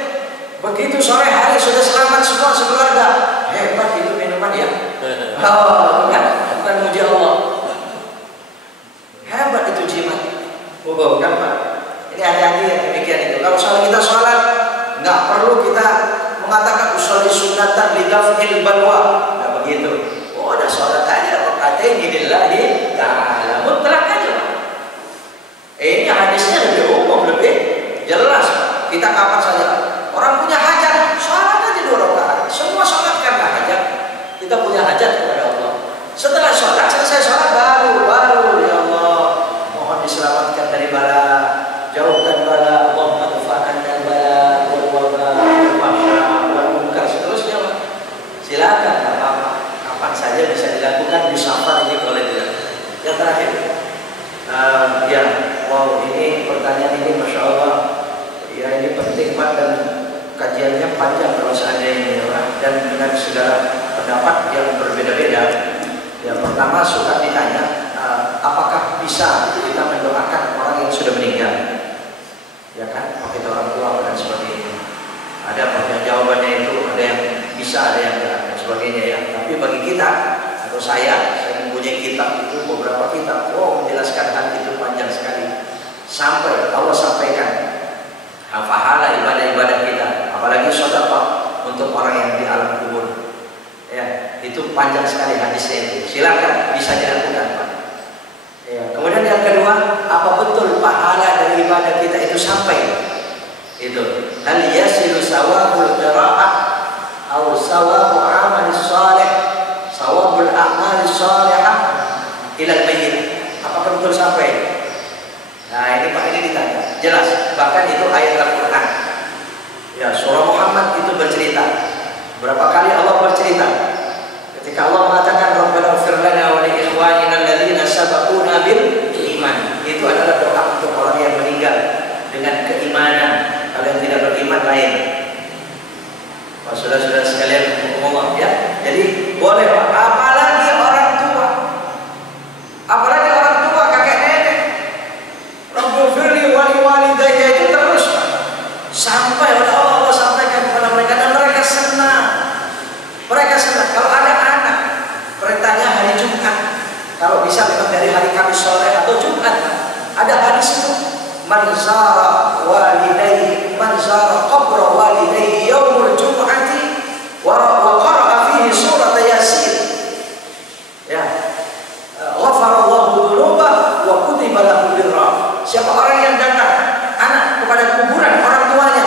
Begitu sore hari sudah selamat semua sekeluarga. Hebat itu minuman ya. Oh, bukan muji Allah. Hebat itu jimat. Bukan Pak. Ini hati-hati yang demikian itu. Kalau soal kita sholat, nggak perlu kita mengatakan usolli sunnatan lidaf'il balwa. Nggak begitu. Oh, ada sholat aja. Rakatain lillahi ta'ala. Mutlak aja Pak. Ini hadisnya lebih umum, lebih jelas Pak. Kita kapan saja orang punya hajat, sholat aja 2 rakaat. Semua sholat karena hajat. Kita punya hajat kepada Allah. Setelah sholat, selesai sholat baru ya Allah, mohon diselamatkan dari bala, jauhkan bala, Allahumma dafa'an dan bala, wal wabah, wal fahsya, wal munkar, seterusnya Pak. Silakan apa-apa, kapan saja bisa dilakukan di Safar ini boleh dilakukan. Yang terakhir, ini pertanyaan ini Masya Allah. Ya, ini penting Pak, dan kajiannya panjang kalau seandainya dan dengan segala pendapat yang berbeda-beda. Ya, pertama suka ditanya, apakah bisa kita mendoakan orang yang sudah meninggal? Ya kan, pakai orang tua dan sebagainya. Ada jawabannya itu, ada yang bisa, ada yang enggak dan sebagainya ya. Tapi bagi kita atau saya mempunyai kitab itu, beberapa kitab, menjelaskan hal itu panjang sekali. Sampai Allah sampaikan pahala ibadah-ibadah kita, apalagi sedekah untuk orang yang di alam kubur. Ya, itu panjang sekali hadisnya itu. Silakan bisa dilakukan Pak. Ya, kemudian yang kedua, apa betul pahala dari ibadah kita itu sampai? Itu hal yasilu sawabul qira'ah atau sawabu amal salih, sawabul a'mal salihah ila al-mayyit. Apakah betul sampai? Nah, ini Pak, ini ditanya. Jelas bahkan itu ayat Al-Quran. Ya, surah Muhammad itu bercerita. Berapa kali Allah bercerita? Ketika Allah mengatakan Rabbana ighfir lana wa li ikhwanina alladziina sabaquna bil iman. Itu adalah doa untuk orang yang meninggal dengan keimanan. Kalau yang tidak beriman lain. Saudara-saudara sekalian, Allah ya. Jadi boleh Pak, apalagi orang tua. Apalagi orang tua, kakek nenek. Rabbighfirli wa li walidayya itu terus Pak. Sampai oleh Allah sampaikan kepada mereka dan mereka senang. Mereka senang. Kalau ada anak, perintahnya hari Jumat. Kalau bisa memang dari hari Kamis sore atau Jumat. Ada hadis itu, man zara walidayhi, man zara qabra walidayhi yaumul jum'ati wa qara'a fihi surat Yasin. Ya. Ghafarallahu dzunubah wa kutiba lahu birra. Siapa orang yang datang anak kepada kuburan orang tuanya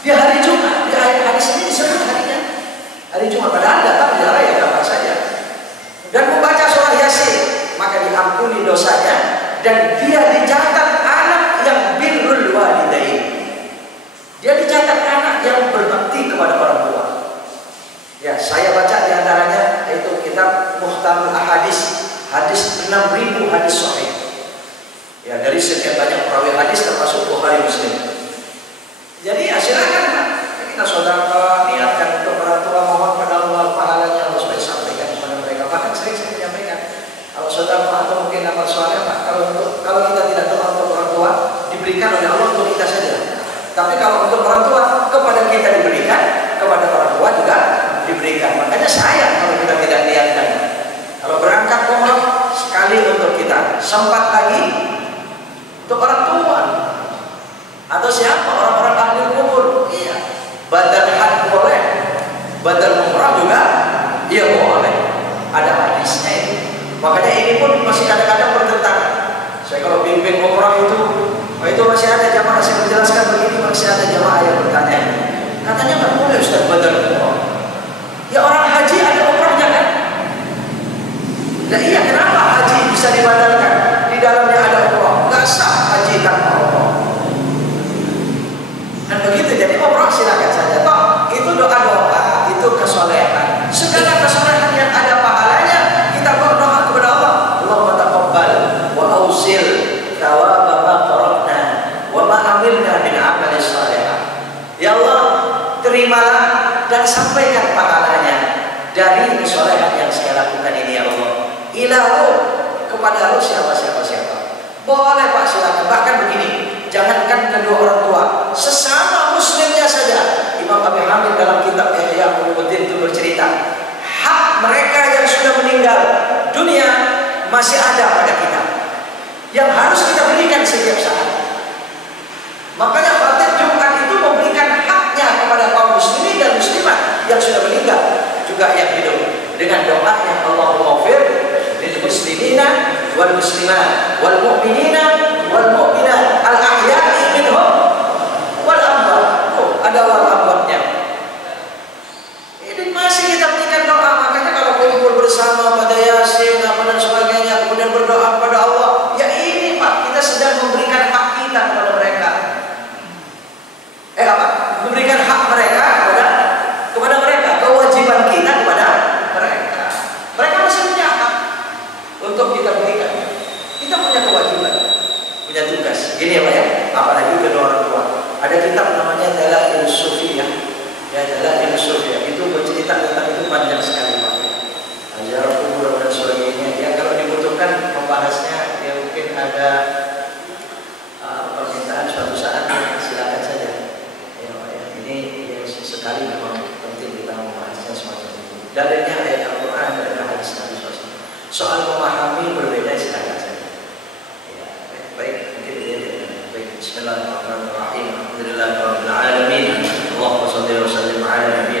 di hari Jumat, di hari ini disebut harinya hari Jumat, padahal datang di raya kapan saja, dan membaca surah Yasin, maka diampuni dosanya dan dia dicatat anak yang birrul walidain. Dia dicatat anak yang berbakti kepada orang tua. Ya, saya baca di antaranya yaitu kitab Muhtamul Ahadits, hadis 6.000 hadis sahih. Ya, dari sekian banyak perawi hadis termasuk Bukhari Muslim. Jadi ya silakan Pak, kita saudara niatkan untuk orang tua, mohon pada Allah pahalanya Allah supaya sampaikan kepada mereka. Bahkan sering saya menyampaikan, kalau saudara atau mungkin amal soleh Pak, kalau kita tidak doa untuk orang tua, diberikan oleh Allah untuk kita saja. Tapi kalau untuk orang tua, kepada kita diberikan, kepada orang tua juga diberikan. Makanya sayang kalau kita tidak niatkan. Kalau berangkat umroh sekali untuk kita, sempat lagi untuk orang tua atau siapa orang-orang ahli kubur. Iya, badal haji boleh, badal umrah juga iya boleh. Ada hadisnya ini. Makanya ini pun masih kadang-kadang bertentangan. Saya kalau pimpin umrah itu masih ada jamaah, saya menjelaskan begini, masih ada jamaah yang bertanya. Katanya nggak boleh Ustaz badal umrah. Ya orang haji ada umrahnya kan? Nah iya, kenapa haji bisa dibadalkan? Di dalamnya ada umrah, nggak sah haji tanpa umrah. Dan begitu, jadi umrah silakan saja. Toh itu doa-doa, itu kesolehan. Segala kesolehan yang ada pahalanya, kita berdoa kepada Allah. Allahumma taqabbal wa ausil thawaba ma qarabna wa ma amilna min amali salihah. Ya Allah, terimalah dan sampaikan pahalanya dari kesolehan yang saya lakukan ini ya Allah. Ilahu, kepada lu siapa. Boleh Pak, silakan. Bahkan begini, jangankan kedua orang tua, sesama muslimnya saja. Imam Abi Hamid dalam kitab Ihya Ulumuddin itu bercerita, hak mereka yang sudah meninggal dunia masih ada pada kita, yang harus kita berikan setiap saat. Makanya khatib Jumat itu memberikan haknya kepada kaum muslimin dan muslimat yang sudah meninggal, juga yang hidup, dengan doanya Allahumma ighfir lil muslimina wal muslimat wal mu'minina wal mu'minat al ahya'i minhum wal amwat. Oh, ada wal amwatnya. Ini masih kita berikan doa. Makanya kalau kumpul bersama pada Yasin dan sebagainya, kemudian berdoa kepada Allah, ya ini Pak, kita sedang memberikan hak kita kepada mereka. Memberikan hak mereka kepada mereka, kewajiban kita kepada mereka. Mereka masih punya hak untuk kita berikan. Kita punya kewajiban, punya tugas. Gini ya Pak ya, apalagi kedua orang tua. Ada kitab namanya Dalailus Sufiyah. Ya, Dalailus Sufiyah itu bercerita tentang itu panjang sekali Pak. Ajar kubur dan sebagainya. Ya kalau dibutuhkan membahasnya, ya mungkin ada permintaan suatu saat, silakan saja. Ya Pak ya, ini ya, sekali memang penting kita membahasnya semacam itu. Dalilnya ayat Al-Quran dan hadis Nabi SAW. Soal memahami berbeda silakan saja. Ya, baik, mungkin ini baik. Bismillahirrahmanirrahim. Alhamdulillahirabbil alamin. Allahumma shalli wa sallim ala nabi